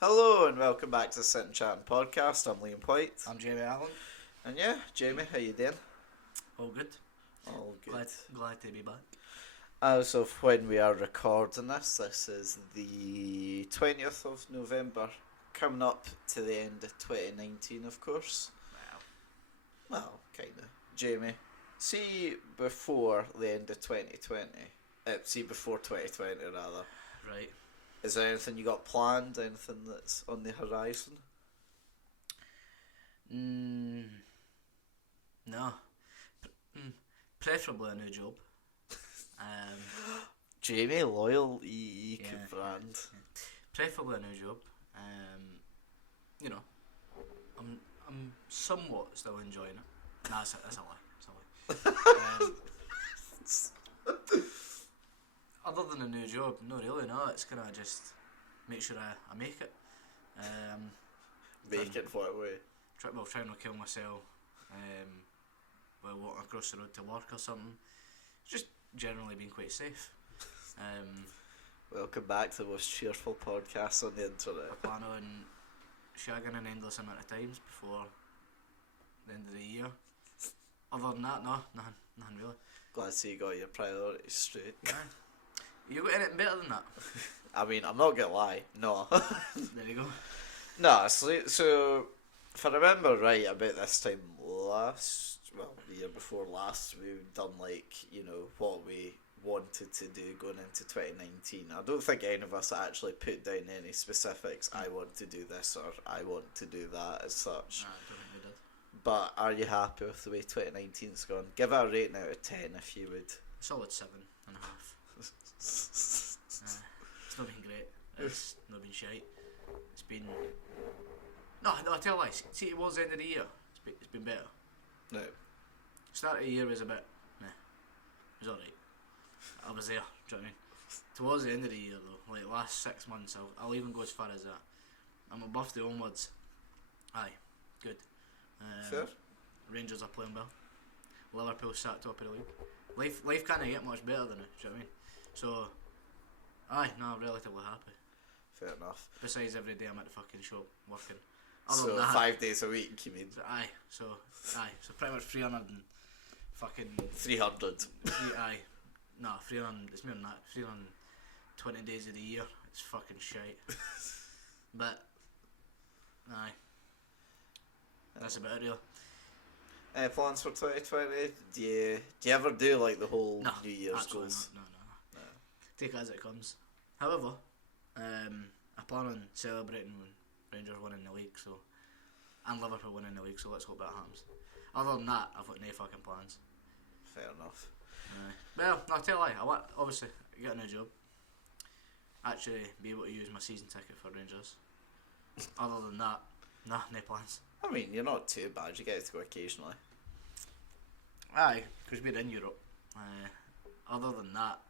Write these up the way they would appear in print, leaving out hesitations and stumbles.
Hello and welcome back to the Sit and Chat podcast. I'm Liam Whyte. I'm Allan. And yeah, Jamie, how you doing? All good. All good. Glad to be back. As of when we are recording this is the 20th of November, coming up to the end of 2019, of course. Well, kinda. Jamie, see before the end of 2020, before 2020 rather. Right. Is there anything you got planned? Anything that's on the horizon? No. Preferably a new job. Jamie, loyal EE Yeah, brand. yeah. Preferably a new job. You know, I'm somewhat still enjoying it. Nah, that's a lie. That's a lie. Other than a new job, no, really, no. It's kind of just make sure I make it. Make it what way? Try not to kill myself. Walking across the road to work or something. Just generally being quite safe. Welcome back to the most cheerful podcast on the internet. I plan on shagging an endless amount of times before the end of the year. Other than that, no, nothing really. Glad to see you got your priorities straight. Aye. You got anything better than that? I mean, I'm not gonna lie, no. There you go. No, so if I remember right, about this time the year before last, we've done what we wanted to do going into 2019. I don't think any of us actually put down any specifics. I want to do this or I want to do that as such. Nah, I don't think we did. But are you happy with the way 2019's gone? Give it a rating out of 10 if you would. Solid 7.5. It's not been great. It's not been shite. It's been... No, I tell you lies. See, it was the end of the year. It's been better. No. Start of the year was a bit... Meh. It was alright. I was there, do you know what I mean? Towards the end of the year though, like last 6 months, I'll even go as far as that. I'm a birthday onwards. Aye, good. Fair. Rangers are playing well. Liverpool sat top of the league. Life can't get much better than it, do you know what I mean? So, aye, no, I'm relatively happy. Fair enough. Besides every day I'm at the fucking shop working. So Than that, 5 days a week, you mean? So pretty much 300 and fucking... 300. Aye. No, 300, it's more than that. 320 days of the year. It's fucking shite. But, aye. That's about it, really. Any plans for 2020? Do you ever do like the whole No, New Year's absolutely goals? not. No. Take it as it comes. However, I plan on celebrating when Rangers winning the league, so, and Liverpool winning the league, so let's hope that happens. Other than that, I've got no fucking plans. Fair enough. Well, no, I'll tell you a lie. I want, obviously, get a new job. Actually, be able to use my season ticket for Rangers. Other than that, nah, no plans. I mean, you're not too bad. You get to go occasionally. Aye, because we're in Europe. Other than that,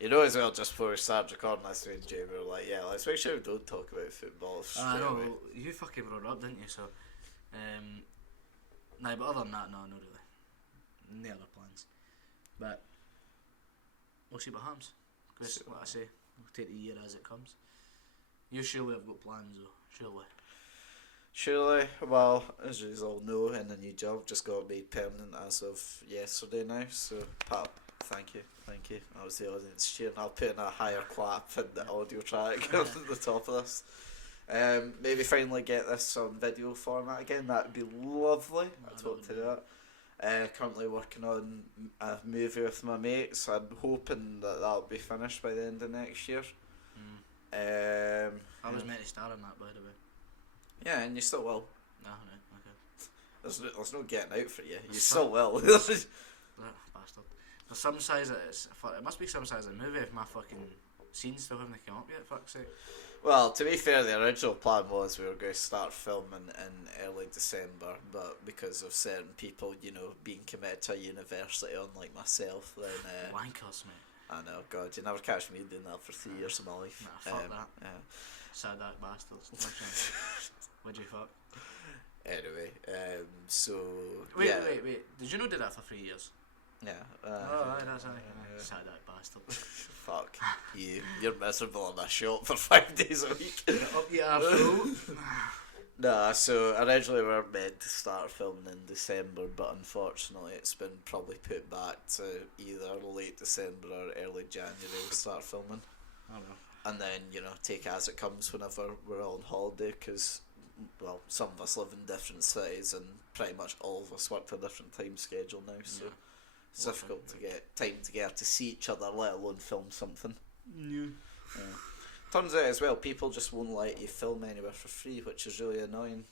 You know as well, just before we start recording this, me and Jamie were like, yeah, let's make sure we don't talk about football straight I know, away. you fucking brought it up, didn't you? So, nah, but other than that, no, not really. No other plans. But, we'll see what happens. Because, like I say, we'll take the year as it comes. You surely have got plans, though, surely. Surely, well, as you all know, in the new job, just got made permanent as of yesterday now, so, Pat, thank you. That was the audience cheering. I'll put in a higher clap in the audio track at the top of this. Maybe finally get this on video format again, that would be lovely. I'd hope to do that. Currently working on a movie with my mates. I'm hoping that that'll be finished by the end of next year. I was meant to star in that, by the way. Yeah, and you still will. No, okay. There's no getting out for you. You There's still will. Bastard. There's some size of it must be some size of the movie if my fucking scenes still haven't come up yet, fuck's sake. Well, to be fair, the original plan was we were going to start filming in early December, but because of certain people, being committed to a university, unlike myself, then... Wankers, mate. I know, God, you never catch me doing that for 3 years of my life. Nah, fuck that. Yeah. Sad that bastards. What'd you fuck? Anyway, so... Wait. yeah. Did you know do that for 3 years? Yeah. Aye, that's aye. Sad that bastard. Fuck you. You're miserable in a shop for 5 days a week. Up you are, fool. Nah, so originally we were meant to start filming in December, but unfortunately it's been probably put back to either late December or early January we'll start filming. Oh well. And then, take it as it comes whenever we're on holiday, because, well, some of us live in different cities and pretty much all of us work to a different time schedule now, so it's difficult to get time together to see each other, let alone film something. Yeah. Turns out as well, people just won't let you film anywhere for free, which is really annoying,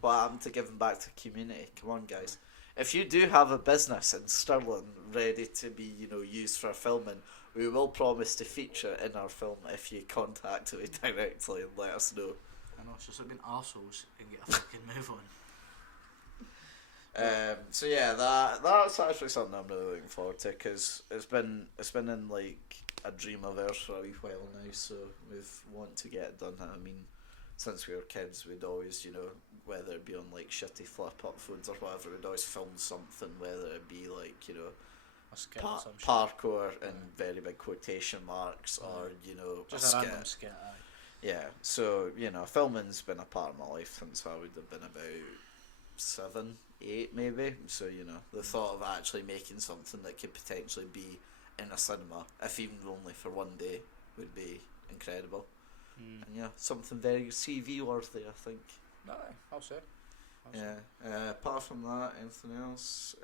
What happened to giving back to the community? Come on, guys. If you do have a business in Stirling ready to be, used for filming, we will promise to feature in our film if you contact me directly and let us know. I know, so stop being arseholes and get a fucking move on. So yeah, that's actually something I'm really looking forward to, because it's been in like a dream of ours for a wee while now, so we've want to get it done. I mean, since we were kids, we'd always, whether it be on like shitty flip up phones or whatever, we'd always film something, whether it be like, A skit or some shit. parkour in very big quotation marks, or Just a random skit, aye. Yeah, so filming's been a part of my life since I would have been about 7, 8 maybe. So the thought of actually making something that could potentially be in a cinema, if even only for one day, would be incredible. And something very CV worthy, I think. Aye, I'll say. Apart from that, anything else?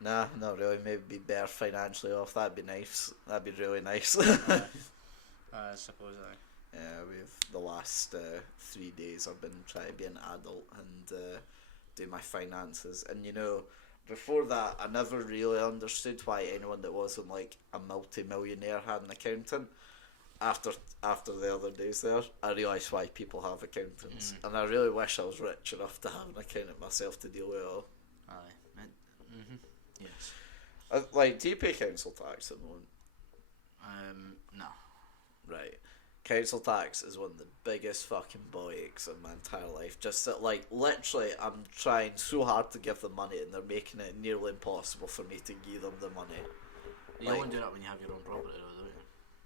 Nah, not really. Maybe be better financially off. That'd be nice. That'd be really nice. I suppose aye. Yeah, we've the last 3 days I've been trying to be an adult and do my finances, and before that I never really understood why anyone that wasn't like a multi-millionaire had an accountant. After the other days there, I realised why people have accountants, and I really wish I was rich enough to have an accountant myself to deal with it all. Aye. Yes. Do you pay council tax at the moment? No. Right. Council tax is one of the biggest fucking ball aches of my entire life. Just that, literally, I'm trying so hard to give them money and they're making it nearly impossible for me to give them the money. You only do that when you have your own property, though, don't you?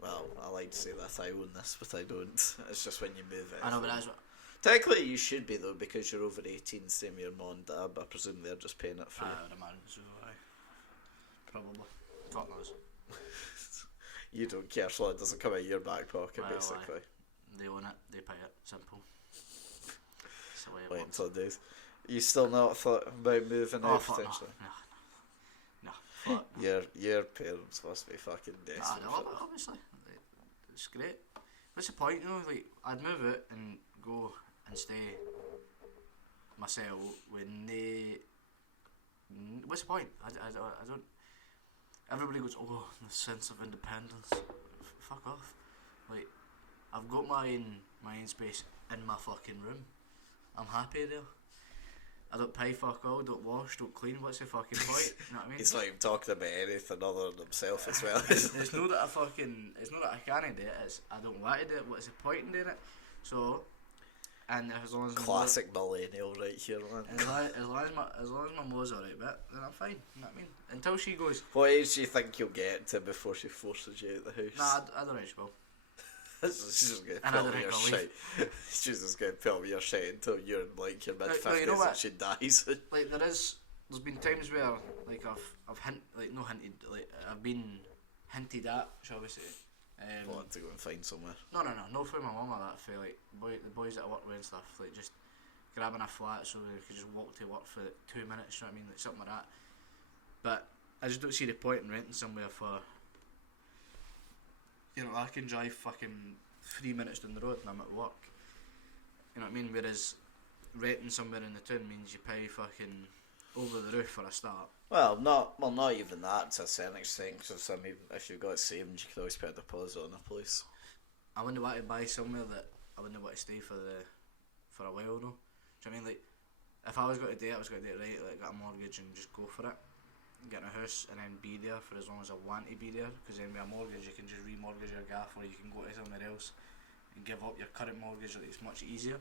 Well, I like to say that I own this, but I don't. It's just when you move it. I know, but that's what... Technically, you should be, though, because you're over 18, same with your mum and dad, but I presume they're just paying it for you. I would imagine so, aye. Probably. God knows. You don't care, so it doesn't come out of your back pocket, Well, basically. They own it, they pay it, simple. That's the way it Wait works. until days. You still not thought about moving out Fuck potentially? No, fuck no. Your parents must be fucking desperate. No, obviously. It's great. What's the point, I'd move out and go and stay myself when they... What's the point? I don't... Everybody goes, oh, the sense of independence. Fuck off. I've got my own space in my fucking room. I'm happy there. I don't pay fuck all, don't wash, don't clean. What's the fucking point? You know what I mean? He's not even talking about anything other than himself as well. It's not that I can't do it, it's I don't want to do it. What's the point in doing it? So, and as long as Classic millennial right here, man. As long as my mother's alright with it, then I'm fine. You know what I mean? Until she goes, What age do you think you'll get to before she forces you out the house? nah, I don't know she will. She's just going to And I fill don't with your think I'll shit. She's just going to fill with your shit until you're in your mid 50s you know what? and she dies. There's been times where I've been hinted at, shall we say. Want to go and find somewhere. No, for my mum or that. For the boys that I work with and stuff, just grabbing a flat so they could just walk to work for 2 minutes. You know what I mean, something like that. But I just don't see the point in renting somewhere for. I can drive fucking 3 minutes down the road and I'm at work. You know what I mean? Whereas renting somewhere in the town means you pay fucking over the roof for a start. Well, not even that to a certain extent, because I mean, if you've got savings, you can always put a deposit on a place. I wouldn't want to buy somewhere that I wouldn't want to stay for a while though. Do you know what I mean? If I was going to do it, I was going to do it right, get a mortgage and just go for it. Get in a house and then be there for as long as I want to be there, because then with a mortgage you can just remortgage your gaff, or you can go to somewhere else and give up your current mortgage. It's much easier.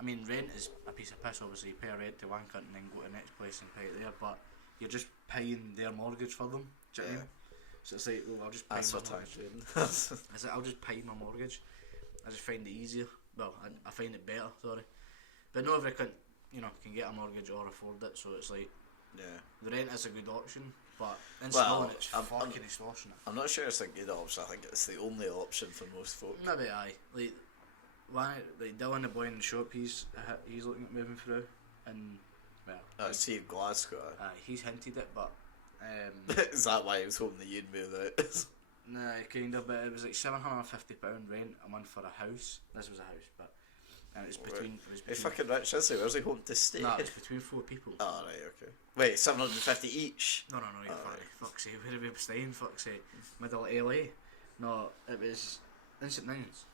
I mean, rent is a piece of piss, obviously. You pay a rent to one cunt and then go to the next place and pay it there, but you're just paying their mortgage for them. Do you know what I mean? So it's like, well, I'll just pay That's my what I'm mortgage. doing. It's like, I'll just pay my mortgage. I just find it easier. Well, I find it better, sorry. But not every can, can get a mortgage or afford it, so it's like, Yeah. the rent is a good option, but installing it's I'm fucking extortionate. I'm not sure it's a good option. I think it's the only option for most folk. Maybe aye. Like Dylan, the boy in the shop, he's looking at moving through, and well, See Glasgow. he's hinted it, but Is that why he was hoping that you'd move out? nah, kind of. But it was like £750 rent a month for a house. This was a house, but and it was between. Hey, fucking rich, is he? Where's he hoping to stay? Nah, it's between 4 people. Oh, right, okay. Wait, 750 each? No, you're Alright. fuck's sake. Where are we staying? Fuck's sake. Middle of LA. No, it was in St Ninians.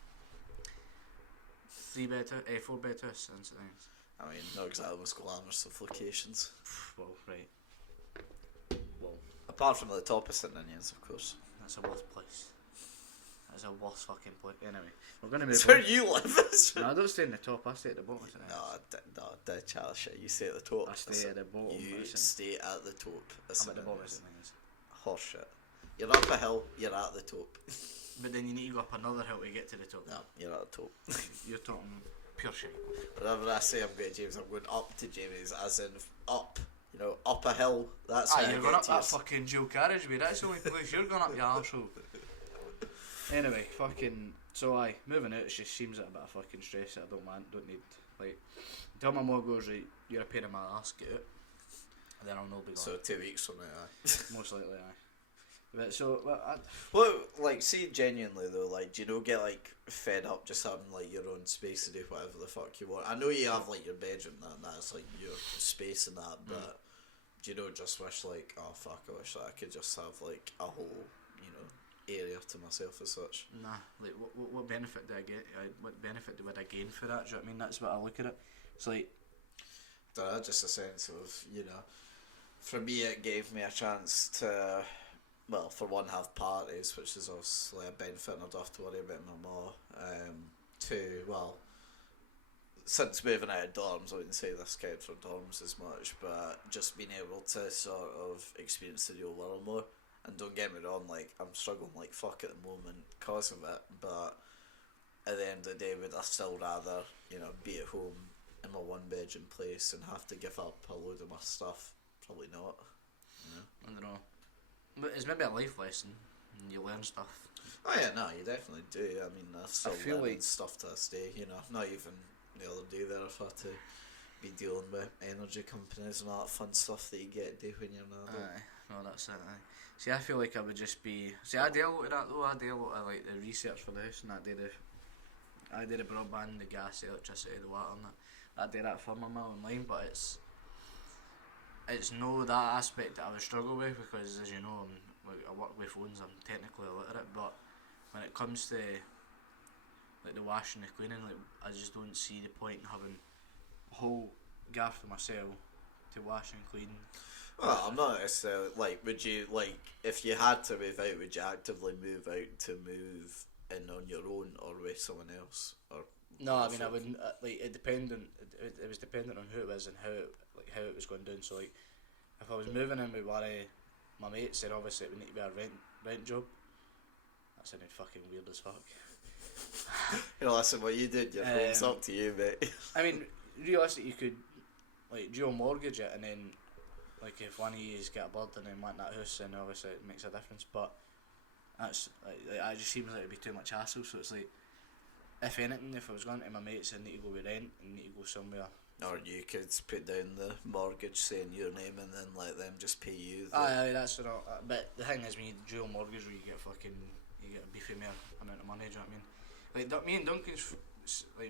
4-bed house in St Ninians. I mean, not exactly the most glamorous of locations. Well, right. Well, Apart from the top of St Ninians, of course. that's a worse place. That's a worse fucking place. Anyway, we're gonna move It's on. where you live, is No, I don't stay in the top. I stay at the bottom. Of St No, dead child shit. You stay at the top. I stay at the bottom. You of St. stay at the top. I'm at the bottom of St Ninians. Horse shit. You're up a hill, you're at the top. But then you need to go up another hill to get to the top. No, you're at the top. You're talking pure shit. Whenever I say I'm going to James, I'm going up to Jamie's, as in up. Up a hill. That's how You're I going get up to that yours. fucking dual carriageway. That's the only place you're going up, you arsehole. Anyway, so moving out, it just seems like a bit of fucking stress that I don't need. Like, until my mum goes, right, you're a pain in my ass, get out. And then I'll not be gone. So 2 weeks from now, aye. Most likely, aye. But so, Well, see, genuinely though, do you get fed up just having your own space to do whatever the fuck you want? I know you have your bedroom and that's your space and that, but do you just wish oh fuck, I wish that I could just have a whole area to myself as such. nah, what benefit do I get? What benefit would I gain for that? Do you know what I mean? That's what I look at it. It's like, Just a sense of for me it gave me a chance to. Well, for one, have parties, which is obviously a benefit, and I don't have to worry about my ma. Two, well, since moving out of dorms, I wouldn't say this counts for dorms as much, but just being able to sort of experience the real world more. And don't get me wrong, I'm struggling like fuck at the moment because of it, but at the end of the day, would I still rather, be at home in my 1-bedroom place and have to give up a load of my stuff? Probably not. I don't know. But it's maybe a life lesson, and you learn stuff. Oh yeah, no, you definitely do. I mean, I've still feel learning like- stuff to this day. Not even the other day there, I've had to be dealing with energy companies and all that fun stuff that you get to do when you're an adult. Aye, no, that's it. Aye. See, I feel like I would just be. See, I do a lot of that though. I do a lot of the research for the house and that. I did the broadband, the gas, the electricity, the water, and that. I do that for my mum online, but it's no that aspect that I would struggle with because, as you know, I work with phones. I'm technically illiterate, but when it comes to the washing, the cleaning, I just don't see the point in having a whole gaff to myself to wash and clean. Well, I'm not necessarily would you if you had to move out, would you actively move out to move in on your own or with someone else? Or no, I mean I wouldn't. It dependent. It was dependent on who it was and how it was going down. So if I was moving in with one of my mates, then obviously it would need to be a rent job. That sounded fucking weird as fuck. Listen, what you did, your phone's up to you, mate. I mean, realistically, you could dual mortgage it, and then if one of you's got a bird and then want that house, then obviously it makes a difference. But that's it just seems like it'd be too much hassle. So it's if anything, if I was going to my mates, I need to go with rent and need to go somewhere. Or you could put down the mortgage saying your name and then let them just pay you. Aye, that's what. But the thing is, when you dual mortgage, where you get a beefy more amount of money. Do you know what I mean?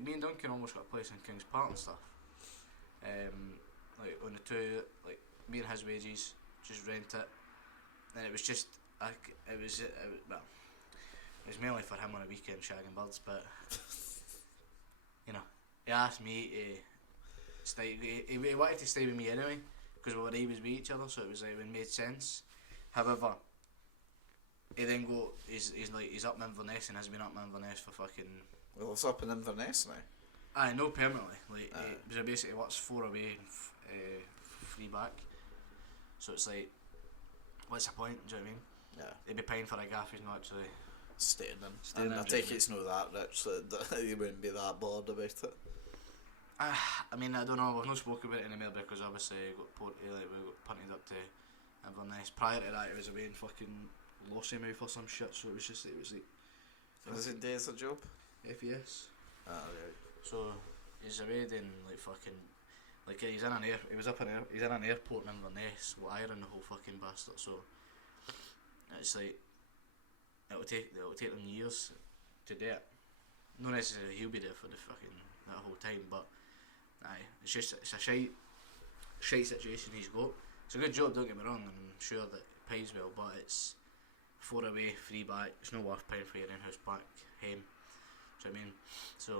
Me and Duncan almost got a place in Kings Park and stuff. On the two, me and his wages, just rent it. And it was just, it was mainly for him on a weekend shagging birds, but he asked me to stay. He wanted to stay with me anyway because we were neighbours with each other, so it made sense. However, he then he's up in Inverness and has been up in Inverness for fucking. Well, it's up in Inverness now. Aye, no, permanently. He basically works 4 away and 3 back. So it's like, what's the point? Do you know what I mean? Yeah. They'd be paying for a gaff who's not actually Staying in. Staying And in, I take drinking. it's not that rich that you wouldn't be that bored about it. I mean, I don't know. We've not spoken about it anymore because obviously we got punted up to Inverness. Prior to that, it was away in fucking Lossiemouth or some shit. So it was like Is it days a job? FES. Ah, right. So he's away doing like fucking like he's in an air. He was up in he's in an airport in Inverness, wiring the whole fucking bastard. So it's like it'll take them years to do it. Not necessarily he'll be there for the fucking that whole time, but aye, it's a shite situation he's got. It's a good job, don't get me wrong, and I'm sure that it pays well, but it's 4 away, 3 back. It's not worth paying for your in-house back home. Do you know what I mean? So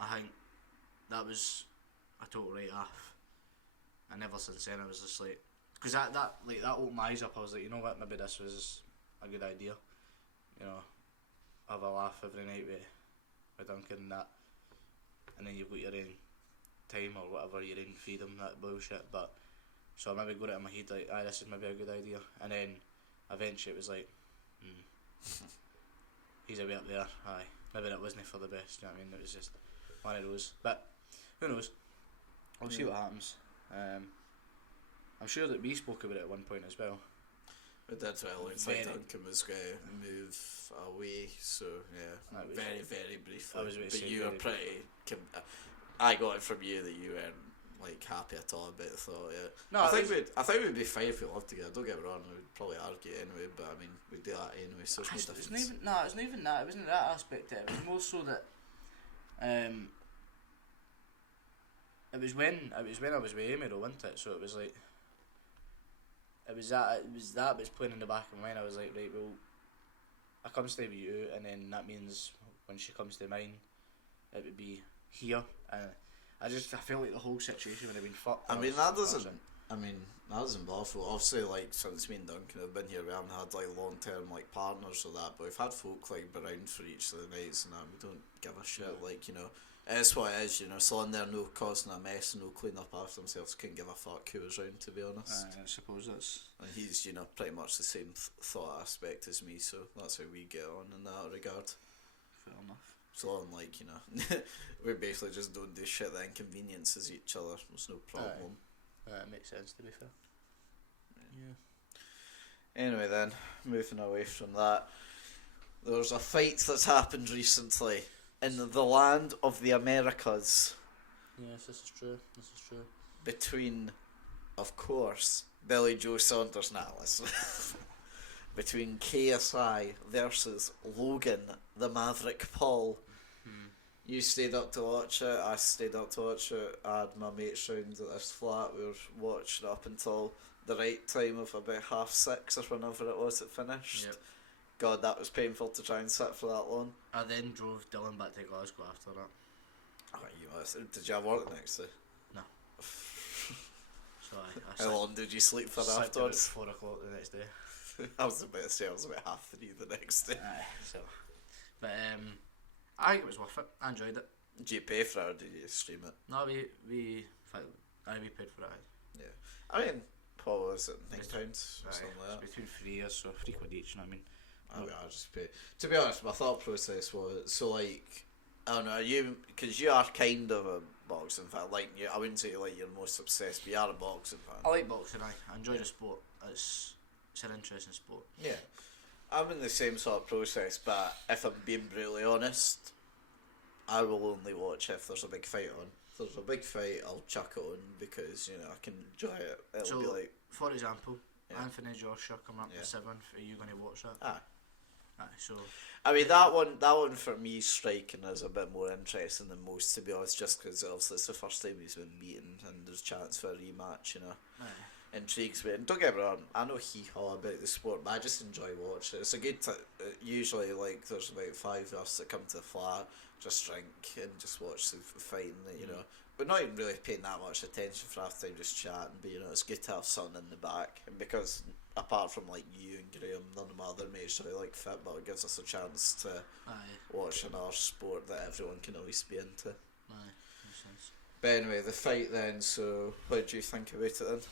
I think that was a total write off, and ever since then I was just like, because that opened my eyes up. I was like, you know what, maybe this was a good idea. You know, have a laugh every night with Duncan and that, and then you've got your own time or whatever, your own freedom, that bullshit. But so I maybe got it in my head like, aye, this is maybe a good idea, and then eventually it was like, he's a bit up there, aye, maybe that wasn't for the best, you know what I mean? It was just one of those, but who knows, we'll see what happens. I'm sure that we spoke about it at one point as well. But that's well, it's like Very- Duncan was going to move away, so yeah, That was- very, very briefly. I was about to but say you were very pretty. I got it from you that you weren't like happy at all about the thought. Yeah, No, I think we'd be fine if we lived together. Don't get me wrong, we'd probably argue anyway, but I mean we'd do that anyway, so there's no It's difference. not even, it's not even that. It wasn't that aspect. It was more so that, it was when I was with Amy though, wasn't it? So it was like, it was that was playing in the back of my mind. I was like, right, well, I come stay with you, and then that means when she comes to mine, it would be here, and I felt like the whole situation would have been fucked. I mean that doesn't baffle. Obviously, like since me and Duncan have been here, we haven't had like long term like partners or that, but we've had folk like around for each of the nights and that. We don't give a shit. Like, you know, it's what it is. You know, so long they're no causing a mess and no clean up after themselves. Couldn't give a fuck who was round, to be honest. I suppose that's And he's, you know, pretty much the same thought aspect as me, so that's how we get on in that regard. fair enough. So long, like, you know, we basically just don't do shit that inconveniences each other. There's no problem. It makes sense, to be fair. Yeah. Anyway then, moving away from that, there's a fight that's happened recently in the land of the Americas Yes, this is true. between, of course, Billy Joe Saunders, nah, listen, between KSI versus Logan the Maverick Paul. You stayed up to watch it, I stayed up to watch it, I had my mates round at this flat, we were watching up until the right time of about 6:30 or whenever it was it finished. Yep. God, that was painful to try and sit for that long. I then drove Dylan back to Glasgow after that. Oh, you must. Did you have work the next day? No. So I How long did you sleep for slept about afterwards? 4 o'clock the next day. I was about to say, I was about 3:30 the next day. Aye, so. But I think it was worth it. I enjoyed it. Did you pay for it or did you stream it? No, we paid for it. Yeah. I mean, Paul, was it £9 or Aye, something like that? it's between 3 years, so £3 each, you know what I mean? I mean, I just pay. To be honest, my thought process was, so like, I don't know, because you are kind of a boxing fan, like, I wouldn't say like you're most obsessed, but you are a boxing fan. I like boxing, I enjoy the sport. It's an interesting sport. Yeah. I'm in the same sort of process, but if I'm being brutally honest, I will only watch if there's a big fight on. If there's a big fight, I'll chuck it on because, you know, I can enjoy it. It'll be So, like, for example, Yeah. Anthony Joshua coming up Yeah. the 7th, are you going to watch that? ah. So, I mean, that one for me, striking is a bit more interesting than most, to be honest, just because obviously it's the first time he's been beaten and there's a chance for a rematch, you know. Intrigues me. And don't get me wrong, I know hee-haw about the sport, but I just enjoy watching it. It's a good usually, like, there's about 5 of us that come to the flat, just drink and just watch the fight, and, you know. We're not even really paying that much attention for half the time, just chatting, but, you know, it's good to have someone in the back. And because, apart from, like, you and Graham, none of my other mates really like football, it gives us a chance to watch another sport that everyone can always be into. Makes sense. But anyway, the fight then, so what did you think about it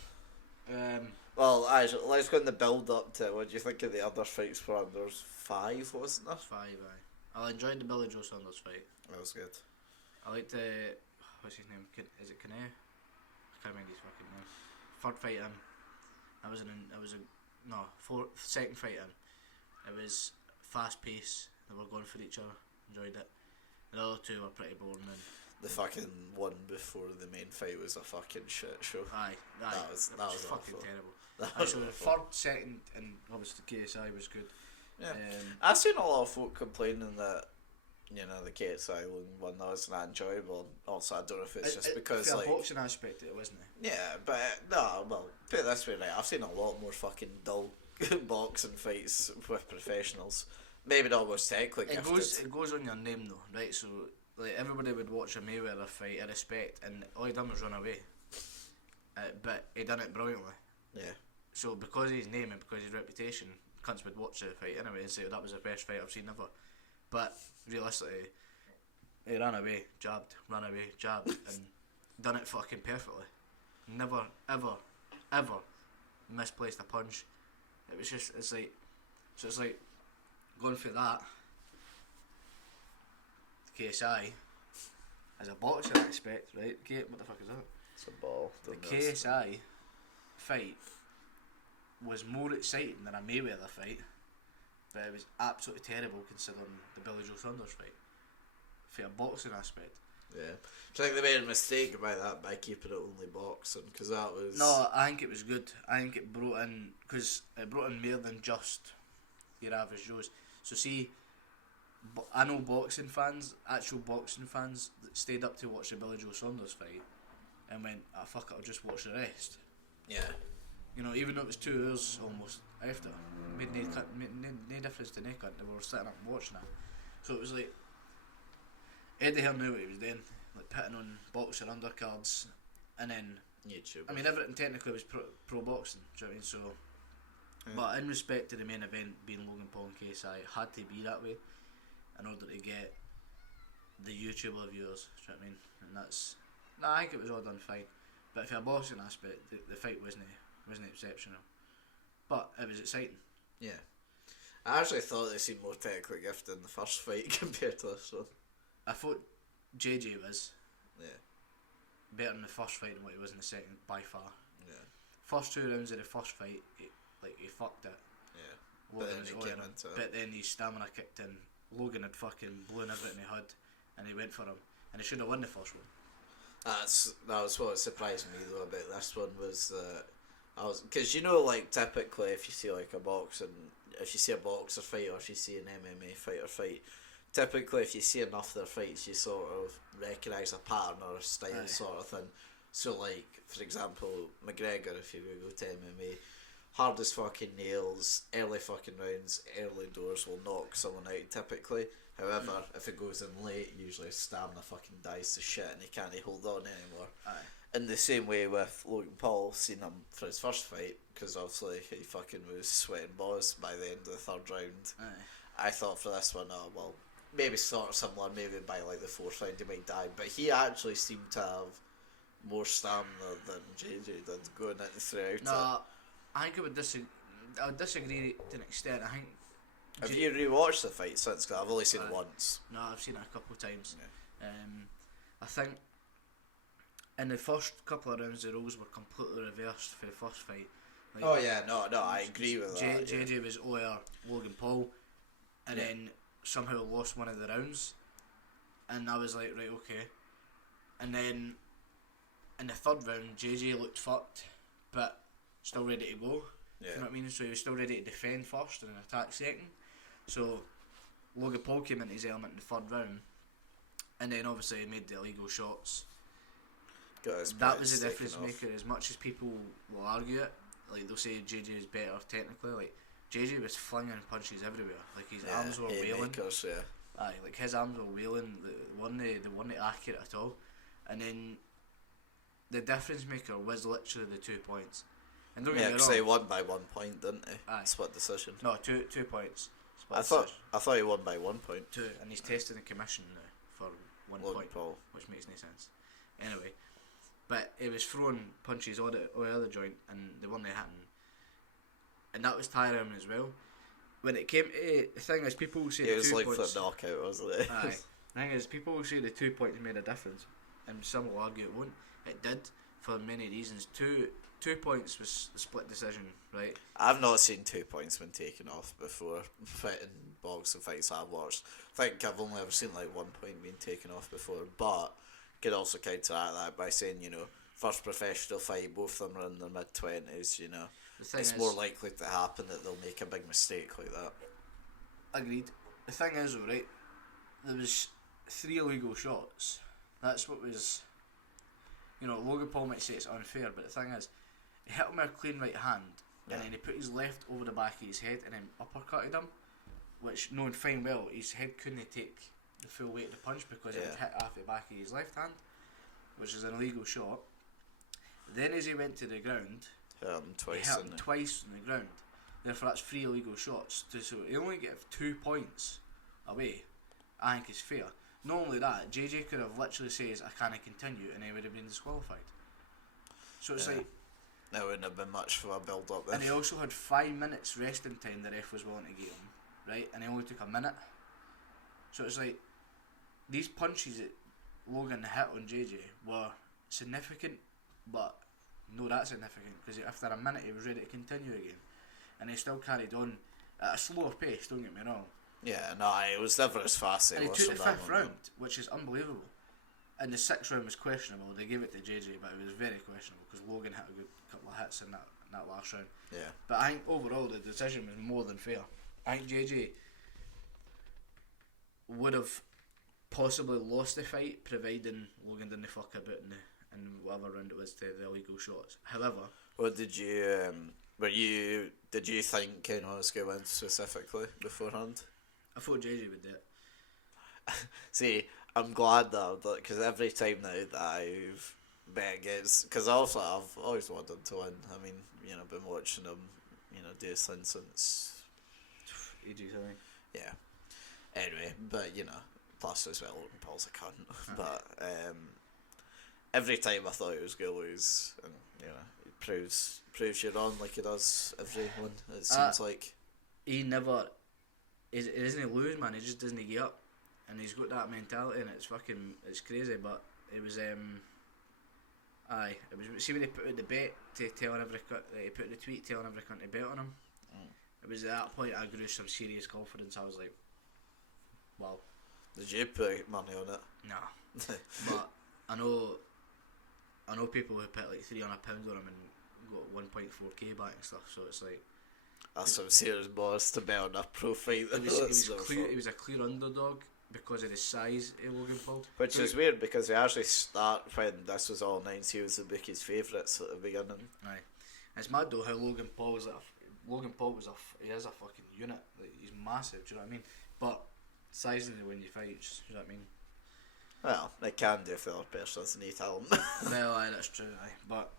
then? Well, actually, let's go in the build up to it. What do you think of the other fights for There's 5, wasn't there? 5, aye. I enjoyed the Billy Joe Saunders fight. That was good. I liked the what's his name? Is it Kane? I can't remember his fucking name. Third fight in. Second fight in. It was fast pace. They were going for each other. Enjoyed it. The other two were pretty boring. And The fucking one before the main fight was a fucking shit show. aye, That was fucking awful. terrible. That Aye, was so the awful. third, second, and obviously the KSI was good. Yeah. I've seen a lot of folk complaining that, you know, the KSI one wasn't that enjoyable. Also, I don't know if it's just because, for like... a boxing aspect, it wasn't it? Yeah, but, no, well, put it this way, right, I've seen a lot more fucking dull boxing fights with professionals. Maybe not most technically gifted. It goes on your name though, right? So like everybody would watch a Mayweather fight, I respect, and all he done was run away. But he done it brilliantly. Yeah. So because of his name and because of his reputation, cunts would watch the fight anyway and say that was the best fight I've seen ever. But realistically, he ran away, jabbed, and done it fucking perfectly. Never, ever, ever misplaced a punch. It was just, it's like going for that. KSI, as a boxer aspect, right? What the fuck is that? It's a ball. The KSI fight was more exciting than a Mayweather fight, but it was absolutely terrible considering the Billy Joe Saunders fight. For a boxing aspect. Yeah. Do you think they made a mistake by that, by keeping it only boxing? Because that was... No, I think it was good. I think it brought in, because it brought in more than just your average Joes. So see, I know actual boxing fans that stayed up to watch the Billy Joe Saunders fight and went, ah fuck it, I'll just watch the rest. Yeah. You know, even though it was 2 hours almost after, made no difference to Nick. They were sitting up and watching it. So it was like, Eddie Hearn knew what he was doing, like putting on boxing undercards, and then YouTube. I mean everything technically was pro boxing. Do you know what I mean? So, but in respect to the main event being Logan Paul and KSI, it had to be that way in order to get the YouTuber viewers. Do you know what I mean? And that's I think it was all done fine. But for a boxing aspect, the fight wasn't exceptional, but it was exciting. Yeah. I actually thought they seemed more technically gifted in the first fight compared to this one. I thought JJ was Yeah. better in the first fight than what he was in the second by far. Yeah. First 2 rounds of the first fight, he fucked it. Yeah. Logan But then was he all came in, into it. but then his stamina kicked in. Logan had fucking blown everything he had, and he went for him, and he should have won the first one. That was what surprised me though about this one was because you know, like, typically if you see like if you see a boxer fight or if you see an MMA fighter fight, typically if you see enough of their fights you sort of recognise a pattern or a style. Aye. Sort of thing. So like, for example, McGregor, if you go to MMA, hard as fucking nails, early fucking rounds, early doors will knock someone out typically. However, if it goes in late, usually his stamina fucking dies to shit and he can't hold on anymore. Aye. In the same way with Logan Paul, seen him for his first fight, because obviously he fucking was sweating balls by the end of the third round. Aye. I thought for this one, oh well, maybe sort of similar, maybe by like the fourth round he might die, but he actually seemed to have more stamina than JJ did going into throughout No, it. I think I would disagree to an extent. I think. Have you rewatched the fight since? Because I've only seen it Aye. once. No, I've seen it a couple of times. Yeah. I think in the first couple of rounds the roles were completely reversed for the first fight. Like, Oh yeah, no, I agree with that. JJ was over Logan Paul, and Yeah. then somehow lost one of the rounds, and I was like, right, okay. And then in the third round, JJ looked fucked, but still ready to go. Yeah. You know what I mean? So he was still ready to defend first and attack second. So Logan Paul came into his element in the third round, and then obviously he made the illegal shots. That was the difference maker. As much as people will argue it, like they'll say JJ is better technically, like JJ was flinging punches everywhere. Like his arms were wailing. Yeah. Aye, like his arms were wailing. They weren't accurate at all. And then the difference maker was literally the 2 points. And don't Yeah, get me because wrong. he won by 1 point, didn't he? Aye. Split decision. No, 2 points. I thought he won by 1 point. 2, and he's testing the commission now for 1 Logan point, Paul. which makes no sense. Anyway, but he was throwing punches all the other joint, and they weren't hitting. and that was tiring as well. When it came to the thing is, people will say It the was 2 like points. for a knockout, wasn't it? Aye. The thing is, people will say the 2 points made a difference, and some will argue it won't. It did for many reasons. 2 points was a split decision, right? I've not seen 2 points been taken off before in boxing fights I've watched. I think I've only ever seen like 1 point being taken off before, but could also counteract that by saying, you know, first professional fight, both of them are in their mid-20s, you know. The thing It's is, more likely to happen that they'll make a big mistake like that. agreed. The thing is, though, right? There was 3 illegal shots. That's what was. You know, Logan Paul might say it's unfair, but the thing is, he hit him with a clean right hand, and then he put his left over the back of his head and then uppercutted him, which, knowing fine well, his head couldn't take the full weight of the punch because it had hit off the back of his left hand, which is an illegal shot. Then as he went to the ground, Hit him twice, he hit him didn't he? twice on the ground. Therefore, that's 3 illegal shots. So he only gave 2 points away. I think it's fair. Not only that, JJ could have literally says, I can't continue, and he would have been disqualified. So it's like... There wouldn't have been much for a build-up then. And he also had 5 minutes resting time the ref was willing to give him, right? And he only took a minute. So it's like, these punches that Logan hit on JJ were significant, but not that significant, because after a minute he was ready to continue again. And he still carried on at a slower pace, don't get me wrong. Yeah, no, it was never as fast as And it he was took the from that 5th moment. round, which is unbelievable. And the 6th round was questionable. They gave it to JJ, but it was very questionable because Logan hit a good couple of hits in that last round. Yeah. But I think overall the decision was more than fair. I think JJ would have possibly lost the fight, providing Logan didn't fuck about in whatever round it was to the illegal shots. However, What did you did you think Ken was going to win specifically beforehand? I thought JJ would do it. See, I'm glad that, because every time now that I've bet against, because also I've always wanted him to win. I mean, you know, been watching him, you know, do his thing since, AJ, I think. yeah. Anyway, but you know, plus as well, Logan Paul's a cunt. But every time I thought he was going to lose, and you know, it proves you wrong like he does everyone. It seems like He never. He doesn't lose, man. He just doesn't give up, and he's got that mentality, and it's crazy. But it was aye. It was, see when they put out the bet to telling he put the tweet telling everyone to bet on him. It was at that point I grew some serious confidence. I was like, wow. Did you put money on it? Nah. But I know people who put like £300 on him and got 1.4k back and stuff. So it's like. That's some serious balls to bet on a pro fight. It was a clear underdog because of the size of Logan Paul. Which is weird because we actually start when this was all 9s, he was the bookie's favourites at the beginning. Aye. It's mad though how Logan Paul was he is a fucking unit. Like, he's massive, do you know what I mean? But sizing the when you fight, do you know what I mean? Well, they can do if the other person doesn't need talent. Well, aye, that's true, aye. But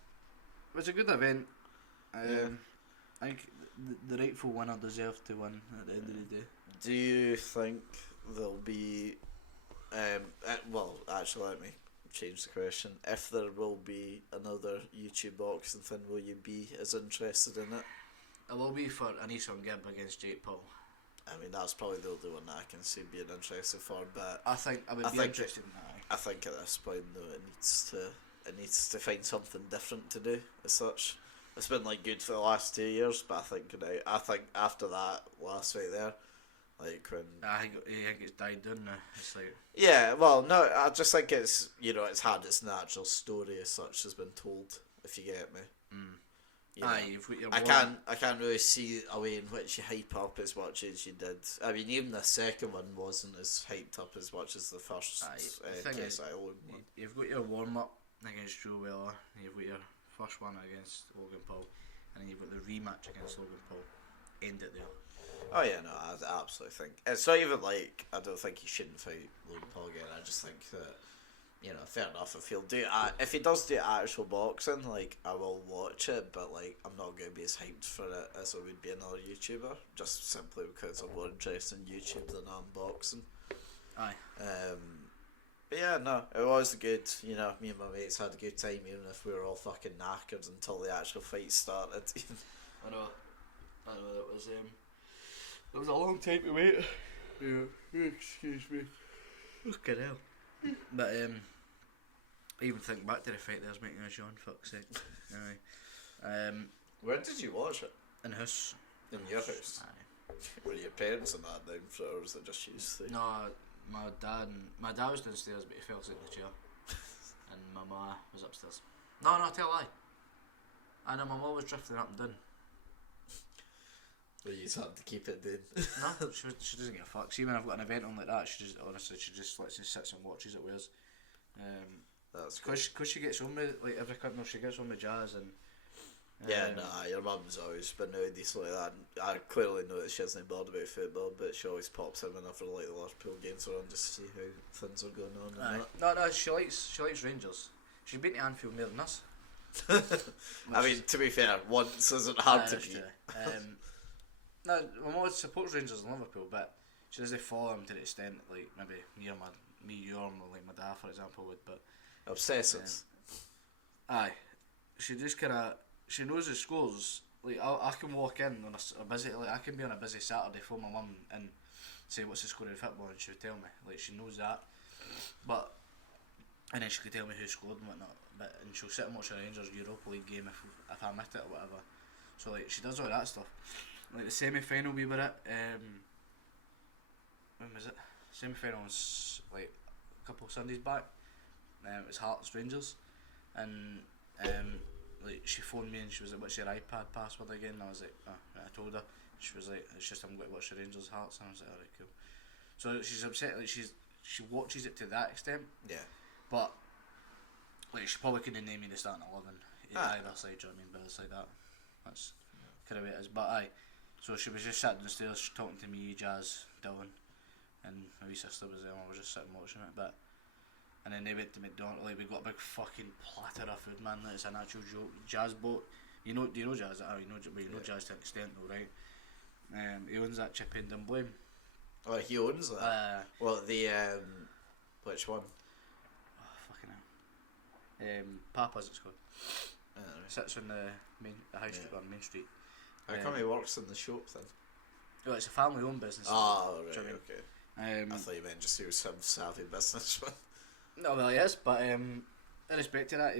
it was a good event. I think the rightful winner deserved to win at the end of the day. Do you think there'll be well, actually let me change the question. If there will be another YouTube boxing thing, will you be as interested in it? It will be for Anison Gibb against Jake Paul. I mean, that's probably the only one that I can see being interested for, but I think I would be interested in that. I think at this point though it needs to find something different to do as such. It's been like good for the last 2 years, but I think after that last fight there, like when I think it's died down now. It's like yeah, well no, I just think it's, you know, it's had its natural story as such has been told, if you get me. You know, aye, you've got your I can't really see a way in which you hype up as much as you did. I mean, even the second one wasn't as hyped up as much as the first KSI one. You've got your warm up against Joe Weller, you've got your first one against Logan Paul, and then you've got the rematch against Logan Paul. End it there. Oh yeah, no, I absolutely think it's not even like I don't think he shouldn't fight Logan Paul again. I just think that, you know, fair enough if he'll do if he does do actual boxing, like I will watch it, but like I'm not going to be as hyped for it as I would be another YouTuber, just simply because I'm more interested in YouTube than I'm boxing. Aye. But yeah, no, it was good. You know, me and my mates had a good time, even if we were all fucking knackered until the actual fight started. I know. I know it was a long time to wait. Yeah, excuse me. Fucking hell. But I even think back to the fight there's making us yawn, fuck's sake. Anyway. Where did you watch it? In the house. In your house? Aye. Were your parents and that down for it, or was it just you three? No, my dad was downstairs but he fell asleep in the chair. And my ma was upstairs. No, tell a lie. I know my mum was drifting up and down. Well, you just had to keep it down. No, she doesn't give a fuck. See, when I've got an event on like that, she just literally sits and watches it with us. That's cool. Cause she gets on with like every couple, she gets on with jazz and. Yeah, your mum's always been now decent like that. I clearly know that she hasn't bothered about football, but she always pops in whenever like the Liverpool games are on just to see how things are going on. And that. No, she likes Rangers. She's been to Anfield more than us. I mean, to be fair, once isn't hard to beat. No, my mum supports Rangers and Liverpool, but she doesn't follow them to the extent like maybe you or like my dad, for example, would. But obsessives. Aye, she just she knows the scores. Like I can walk in on a busy, like I can be on a busy Saturday, phone my mum and say what's the score in football, and she would tell me. Like she knows that, but and then she could tell me who scored and whatnot. But and she'll sit and watch a Rangers Europa League game if I missed it or whatever. So like she does all that stuff. Like the semi-final we were at, when was it? Semi-final was like a couple of Sundays back. It was Hearts Rangers, and like she phoned me and she was like, "What's your iPad password again?" And I was like, "Oh," and I told her. She was like, "It's just I'm going to watch the Rangers Hearts," and I was like, "Alright, cool." So she's upset. Like she watches it to that extent. Yeah. But like she probably couldn't name me the starting 11 either side. Do you know what I mean? But it's like that. That's kind of way it is. But aye. So she was just sat downstairs talking to me, Jazz, Dylan, and my wee sister was there, and I was just sitting watching it. But and then they went to McDonald's. Like we got a big fucking platter of food, man. It's an actual joke. Jazz bought. Do you know Jazz? Oh, you know Jazz to an extent, though, right? He owns that chip in Dunblane. Oh, he owns that. Well, the which one? Oh, fucking hell. Papa's it's called. Sits on the high street on Main Street. How come he works in the shop then? Well, it's a family-owned business. Oh, right, okay. I thought you meant just he was some savvy businessman. No, well, he is, but in respect to that,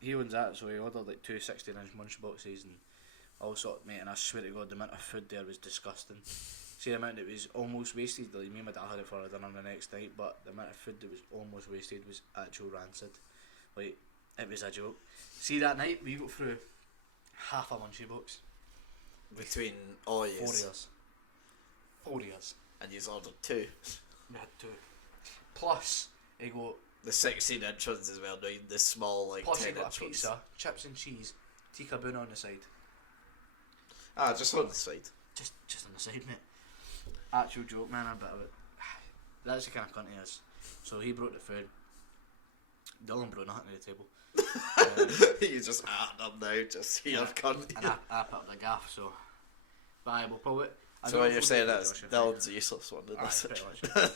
he owns that, so he ordered like 2 16-inch munch boxes and all sort, mate, and I swear to God, the amount of food there was disgusting. See the amount that was almost wasted, like me and my dad had it for our dinner the next night, but the amount of food that was almost wasted was actual rancid. Like, it was a joke. See that night, we got through half a munchy box. Between all of 4 years. And you've ordered 2. We had 2. Plus, he got the 16-inch ones as well, not the small like 10-inch ones. Plus he got a pizza, chips and cheese, tikka bun on the side. Ah, just on the side. Just on the side, mate. Actual joke, man. That's the kind of cunt he is. So he brought the food. Dylan brought nothing to the table. You just add up now, just here, cunt. And I put up the gaff, so. But I will probably. So what you're saying is Dylan's a useless one, isn't it? Pretty much.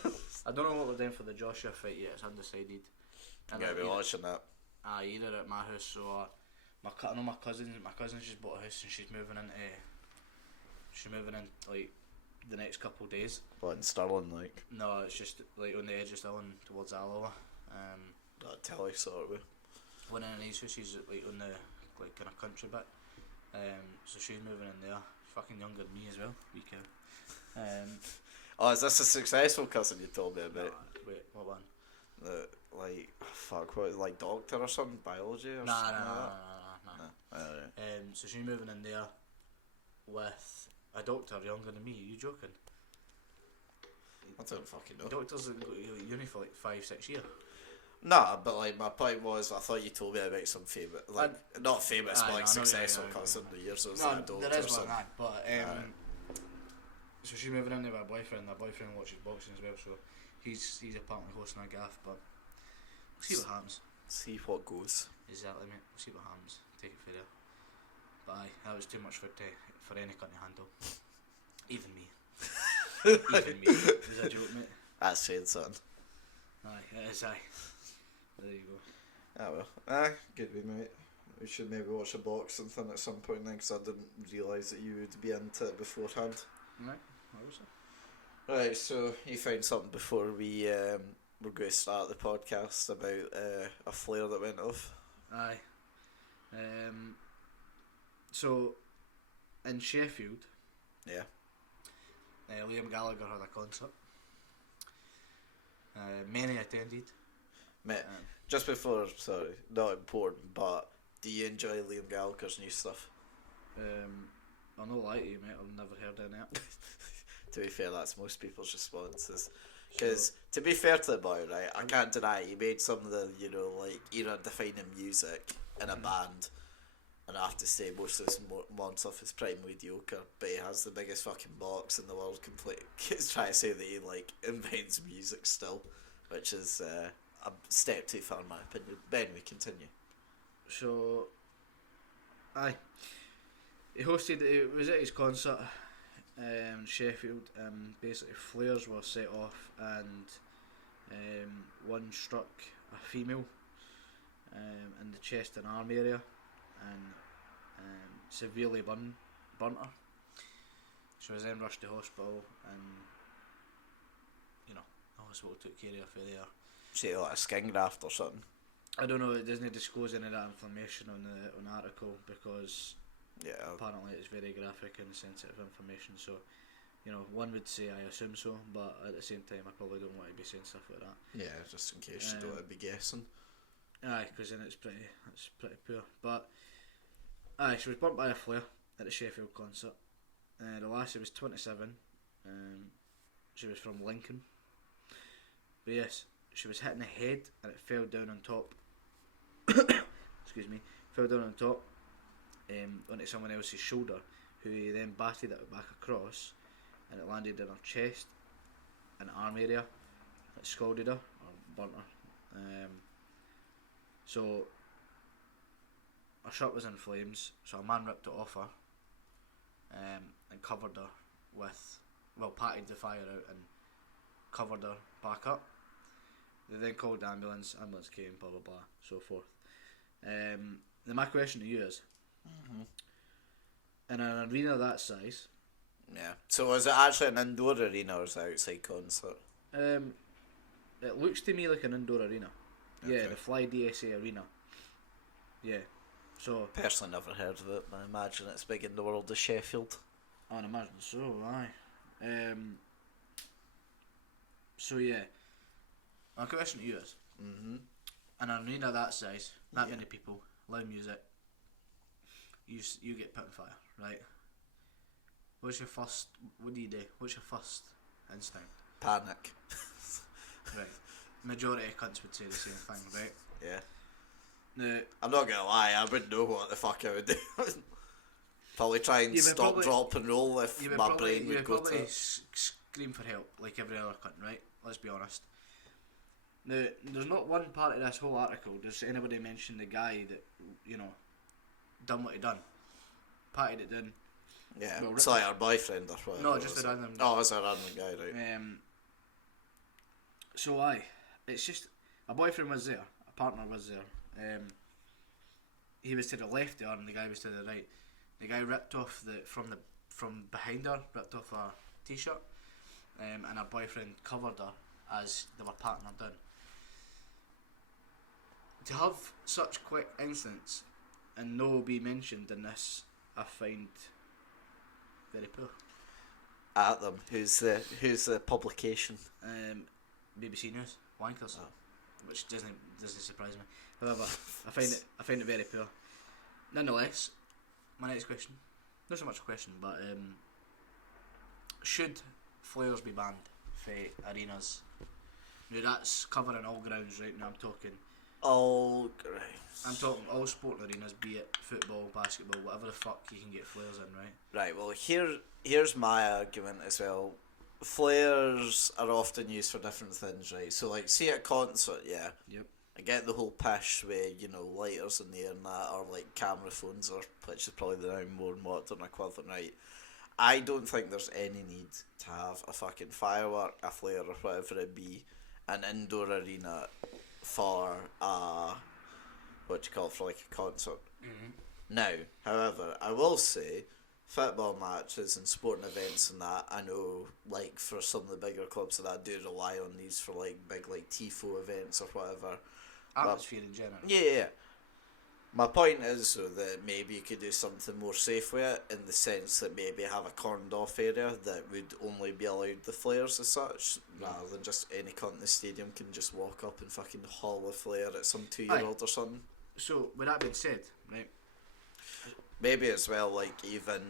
I don't know what we're doing for the Joshua fight yet, it's undecided. I'm going to be watching that. Either at my house or I know my cousin just bought a house and she's moving in like the next couple of days. What, in Stirling, like? No, it's just like on the edge of Stirling towards Allan. That telly sort of way. One in his house, he's like on the like kind of country bit. So she's moving in there. Fucking younger than me as well, we can. Oh, is this a successful cousin you told me about? No, wait, what one? Like, fuck, what, like doctor or something, biology or something? No. So she's moving in there with a doctor younger than me. Are you joking? I don't fucking know. Doctors have got uni for like 5-6 years. Nah, but like my point was, I thought you told me about some famous, like not famous, but like successful cousin the years was like a doctor. There is one, but so she's moving in there with a boyfriend. Her boyfriend watches boxing as well, so he's apparently hosting a gaff. But we'll see what happens. See what goes. Exactly, mate. We'll see what happens. Take it for there. But aye, that was too much for any cunt to handle. Even me. Even me. Is that a joke, mate? That's saying something. Aye, it is aye. There you go. Ah well. Good wee mate. we should maybe watch a boxing thing at some point then, because I didn't realise that you would be into it beforehand. Right, obviously. Right, so you found something before we're going to start the podcast about a flare that went off. Aye. So, in Sheffield, Yeah. Liam Gallagher had a concert. Many attended. Mate, just before, sorry, not important, but do you enjoy Liam Gallagher's new stuff? I'll not lie to you, mate, I've never heard any of it. To be fair, that's most people's responses. Because, to be fair to the boy, right, I can't deny he made some of the, like, era-defining music in a band. And I have to say, most of his modern stuff is pretty mediocre, but he has the biggest fucking box in the world. He's trying to say that he, like, invents music still, which is a step too far in my opinion. Ben, we continue. So, aye. It was at his concert in Sheffield, basically flares were set off and one struck a female in the chest and arm area and severely burnt her. She was then rushed to hospital and, the hospital took care of her for there. Say like a skin graft or something. I don't know, it doesn't disclose any of that information on the article because apparently it's very graphic and sensitive information, so one would say I assume so, but at the same time I probably don't want to be saying stuff like that. Yeah, just in case you don't want to be guessing. Aye, because then it's pretty poor. But aye, she was burnt by a flare at the Sheffield concert. The lassie was 27. She was from Lincoln. But yes, she was hit in the head and it fell down on top. Excuse me, fell down on top onto someone else's shoulder, who he then batted it back across, and it landed in her chest and arm area. It scalded her or burnt her. So her shirt was in flames, so a man ripped it off her and covered her with, patted the fire out and covered her back up. They then called the ambulance came, blah blah blah, so forth. Then my question to you is, in an arena that size, so was it actually an indoor arena or was it outside concert? it looks to me like an indoor arena. Okay. Yeah, the Fly DSA arena. Yeah, so Personally never heard of it, but I imagine it's big in the world of Sheffield. I'd imagine so, aye. So yeah, my question to you is, in an arena that size, that many people, loud music, you get put on fire, right? What do you do? What's your first instinct? Panic. Right. Majority of cunts would say the same thing, right? Yeah. Now, I'm not gonna lie, I wouldn't know what the fuck I would do. Probably try and stop, drop and roll if my brain would go to... scream for help, like every other cunt, right? Let's be honest. Now, there's not one part of this whole article does anybody mention the guy that, done what he done. Patted it down. Yeah, it's like our boyfriend or whatever. No, just a random... Oh, it's a random guy, right. So aye, it's just, a boyfriend was there, a partner was there. He was to the left of her and the guy was to the right. The guy ripped off from behind her, ripped off her t-shirt, and her boyfriend covered her as they were patting her down. To have such quick incidents and no be mentioned in this, I find very poor. At them. Who's the publication? BBC News, wankers, which doesn't surprise me. However, I find it very poor. Nonetheless, my next question, not so much a question, but should flares be banned for arenas? Now that's covering all grounds right now. I'm talking all grounds. I'm talking all sport arenas, be it football, basketball, whatever the fuck you can get flares in, right? Right, well here's my argument as well. Flares are often used for different things, right? So like, see at a concert, yeah. Yep. I get the whole pish with, lighters in the air and that, or like camera phones, or which is probably the now more modern equivalent, right? I don't think there's any need to have a fucking firework, a flare, or whatever it be, an indoor arena for for like a concert. Now, however, I will say, football matches and sporting events and that, I know, like, for some of the bigger clubs that I do rely on these for, like, big, like, TIFO events or whatever. Atmosphere in general. Yeah. My point is, though, that maybe you could do something more safe with it, in the sense that maybe have a cordoned off area that would only be allowed the flares as such, rather than just any cunt in the stadium can just walk up and fucking haul a flare at some 2-year-old or something. So, with that being said, right? Maybe as well, like, even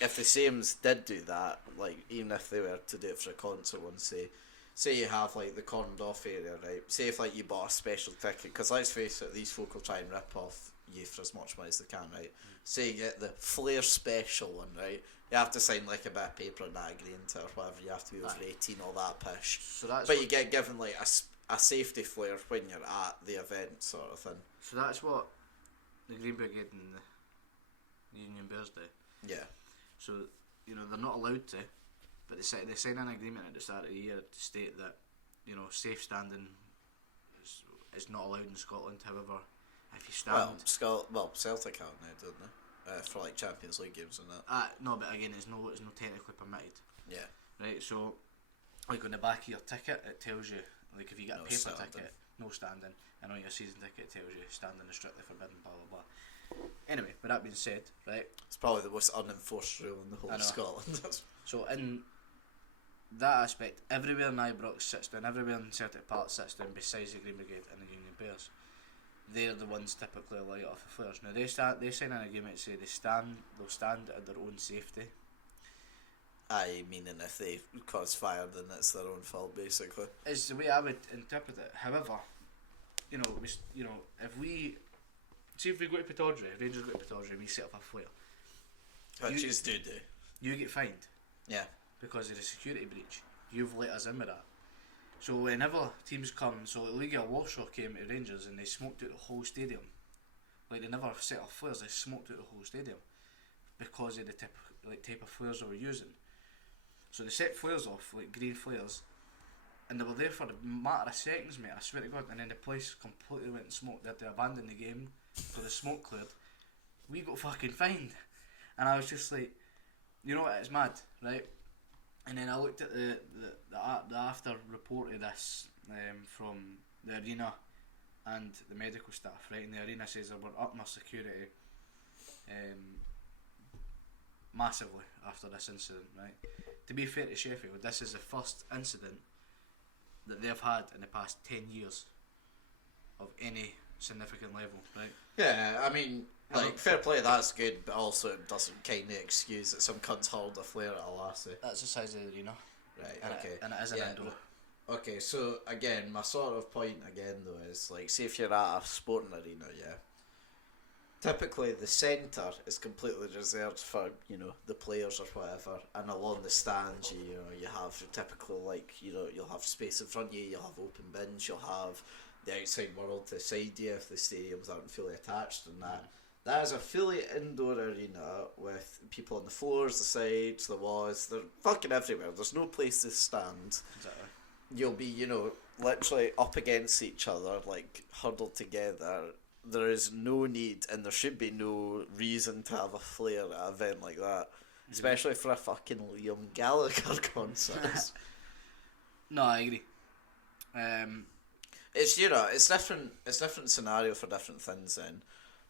if the Sames did do that, like, even if they were to do it for a concert one, say you have, like, the cordoned off area, right? Say if, like, you bought a special ticket, because let's face it, these folk will try and rip off you for as much money as they can, right? Say you get the Flair special one, right? You have to sign, like, a bit of paper and that agreeing to it or whatever, you have to be over 18, all that pish. So that's but you get given, like, a safety flare when you're at the event, sort of thing. So that's what the Green Brigade and the Union Bears do. Yeah. So, you know, they're not allowed to, but they sign an agreement at the start of the year to state that, you know, safe standing is not allowed in Scotland. However, if you stand... Celtic have now, don't they? For, like, Champions League games and that. No, but again, it's no technically permitted. Yeah. Right, so, like, on the back of your ticket, it tells you, like, if you get a paper standing. ticket, no standing, and on your season ticket, it tells you standing is strictly forbidden, blah, blah, blah. Anyway, with that being said, right... It's probably the most unenforced rule in the whole of Scotland. So in that aspect, everywhere in Ibrox sits down, everywhere in Celtic Park sits down besides the Green Brigade and the Union Bears. They're the ones typically light off the flares. Now they sign an agreement to say they'll stand at their own safety. Meaning if they cause fire, then it's their own fault, basically. Is the way I would interpret it. However, if we go to Pittodrie, Rangers go to Pittodrie and we set up a flare. Which is do. You get fined. Yeah. Because of the security breach. You've let us in with that. So whenever teams come, so Legia Warsaw came to Rangers and they smoked out the whole stadium. Like, they never set off flares, they smoked out the whole stadium because of the type of flares they were using. So they set flares off, like green flares, and they were there for a matter of seconds, mate, I swear to God, and then the place completely went and smoked. They had to abandon the game so the smoke cleared. We got fucking fined. And I was just like, you know what, it's mad, right? And then I looked at the after report of this from the arena and the medical staff, right? And the arena says they were upping their security massively after this incident, right? To be fair to Sheffield, this is the first incident that they've had in the past 10 years of any significant level, right? Yeah, I mean, like, fair play, that's good, but also it doesn't kind of excuse that some cunts hold a flare at a lassie. That's the size of the arena. Right, and okay. And it is an indoor. Okay, so again, my sort of point again though is, like, say if you're at a sporting arena, yeah, typically the centre is completely reserved for, you know, the players or whatever, and along the stands you have typical, like, you know, you'll have space in front of you, you'll have open bins, you'll have the outside world to the side you if the stadiums aren't fully attached and that. That is a fully indoor arena with people on the floors, the sides, the walls. They're fucking everywhere. There's no place to stand. Exactly. You'll be, you know, literally up against each other, like, huddled together. There is no need, and there should be no reason to have a flare at an event like that. Especially for a fucking Liam Gallagher concert. No, I agree. It's, you know, it's different scenario for different things then.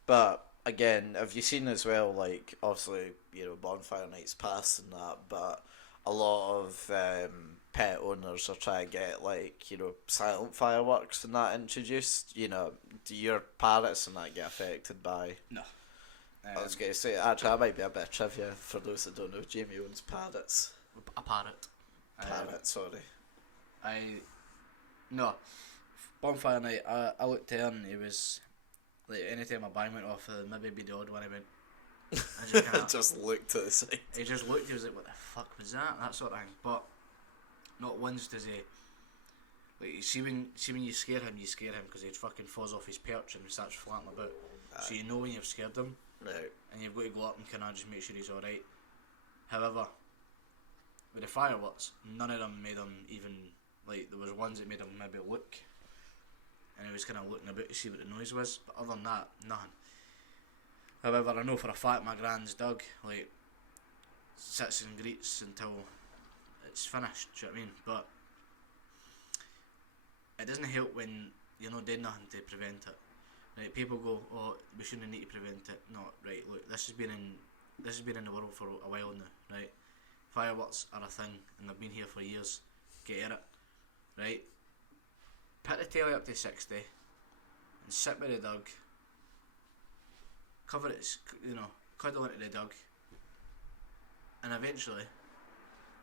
But again, have you seen as well, like, obviously, you know, bonfire nights past and that, but a lot of pet owners are trying to get, like, you know, silent fireworks and that introduced. You know, do your parrots and that get affected by? No. I was going to say, actually, that might be a bit of trivia for those that don't know. Jamie owns parrots. A parrot. Parrot, sorry. No. Bonfire night, I looked there and he was, like, anytime a bang went off, maybe be the odd one I went. I just looked to the side. He just looked, he was like, what the fuck was that? That sort of thing. But not once does he, like, you see when you scare him because he fucking falls off his perch and starts flapping about. So you know when you've scared him. Right. And you've got to go up and kind of just make sure he's alright. However, with the fireworks, none of them made him even, like, there was ones that made him maybe look. And he was kind of looking about to see what the noise was. But other than that, nothing. However, I know for a fact my gran's dog, like, sits and greets until it's finished, do you know what I mean? But it doesn't help when you're not doing nothing to prevent it. Right, people go, oh, we shouldn't need to prevent it. No, right, look, this has been in the world for a while now, right? Fireworks are a thing, and they've been here for years. Get at it, right? Put the telly up to 60, and sit with the dog. Cover it, cuddle into the dog, and eventually,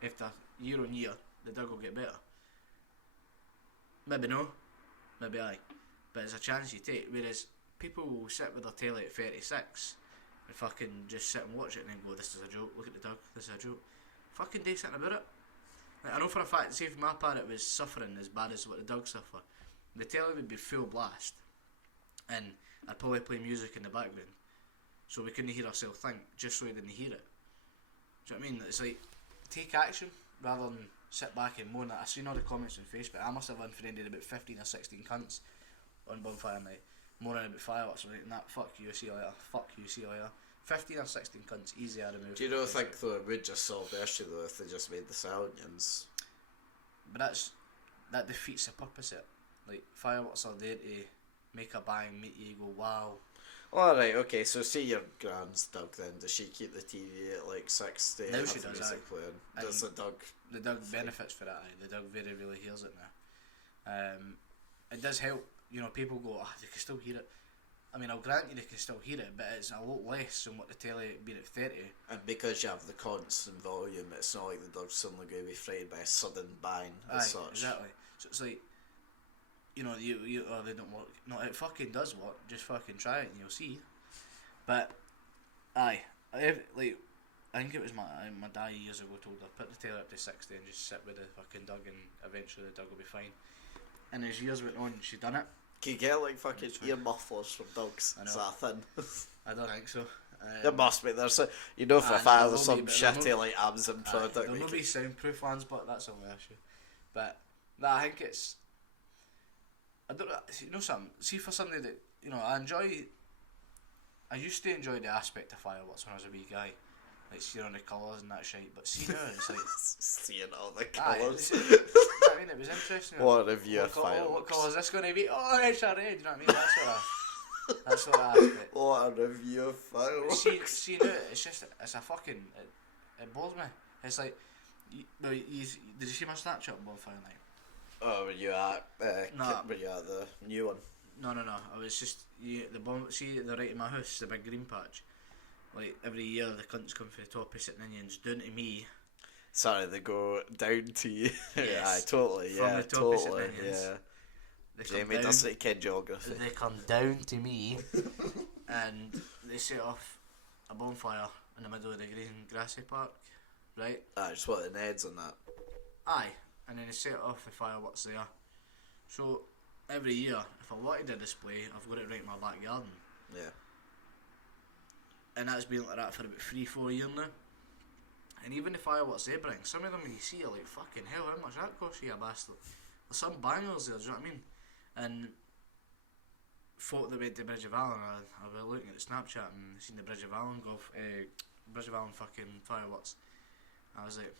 after year on year, the dog will get better. Maybe no, maybe aye, but it's a chance you take. Whereas people will sit with their telly at 36 and fucking just sit and watch it and then go, this is a joke, look at the dog, this is a joke. Fucking do something about it. Like, I know for a fact, see if my parrot was suffering as bad as what the dogs suffer, the telly would be full blast and I'd probably play music in the background so we couldn't hear ourselves think, just so we didn't hear it. Do you know what I mean? It's like, take action rather than sit back and moan. I seen all the comments on Facebook. I must have unfriended about 15 or 16 cunts on bonfire night, moaning about fireworks, right? And that, fuck you, see you later, fuck you, see you later. 15 or 16 cunts, easy to remove. Do you not think though it would just solve the issue though if they just made the stallions? But that defeats the purpose of it. Like, fireworks are there to make a bang, make you go wow. Alright, okay, so see your grand's dog then, does she keep the TV at like 60 Now and she have the does, music aye. playing? And Does the dog... The dog benefits for it, aye. The dog very really hears it now. It does help, people go, they can still hear it. I mean, I'll grant you they can still hear it, but it's a lot less than what the telly being at 30. And because you have the constant volume, it's not like the dog's suddenly going to be frightened by a sudden bang as Aye, such. exactly. So it's like, you they don't work. No, it fucking does work. Just fucking try it and you'll see. But, aye, I think it was my dad years ago told her, put the telly up to 60 and just sit with the fucking dog and eventually the dog will be fine. And as years went on, she done it. Can you get like fucking ear mufflers from dogs? I know. Is that a thing? I don't think so. There must be. There's a, for a fact there there's will some be, but there'll shitty like Amazon product. There'll we not can- be soundproof ones, but that's a only issue. But, nah, I think it's... I don't know, something. See, for somebody that, I used to enjoy the aspect of fireworks when I was a wee guy. Like, seeing all the colours and that shit. But see now, it's like... Seeing all the Aye, colours. I mean, it was interesting. What a review of What fireworks. colour is this going to be? Oh, it's a red, you know what I mean? That's what I aspect. What a review of fireworks. See now, it's a fucking... It bores me. It's like... did you see my Snapchat on Bonfire Night? Oh, were you at Nah. were you at the new one? No. I was just see the right of my house, the big green patch. Like every year, the cunts come for the top of sitting onions down to me. Sorry, they go down to you. Yes. Aye, totally, From yeah, the top of totally, St. Ninians. yeah. They come Jamie down, doesn't ken geography. They come down to me, and they set off a bonfire in the middle of the green grassy park, right? Aye, just what the Neds on that. Aye, and then they set off the fireworks there. So every year, if I wanted a display, I've got it right in my back garden. Yeah. And that's been like that for about 3-4 years now. And even the fireworks they bring, some of them you see are like, fucking hell, how much that cost you, a bastard? There's some bangers there, do you know what I mean? And folk that went to Bridge of Allan, I was looking at Snapchat and seen the Bridge of Allan Bridge of Allan fucking fireworks. I was like,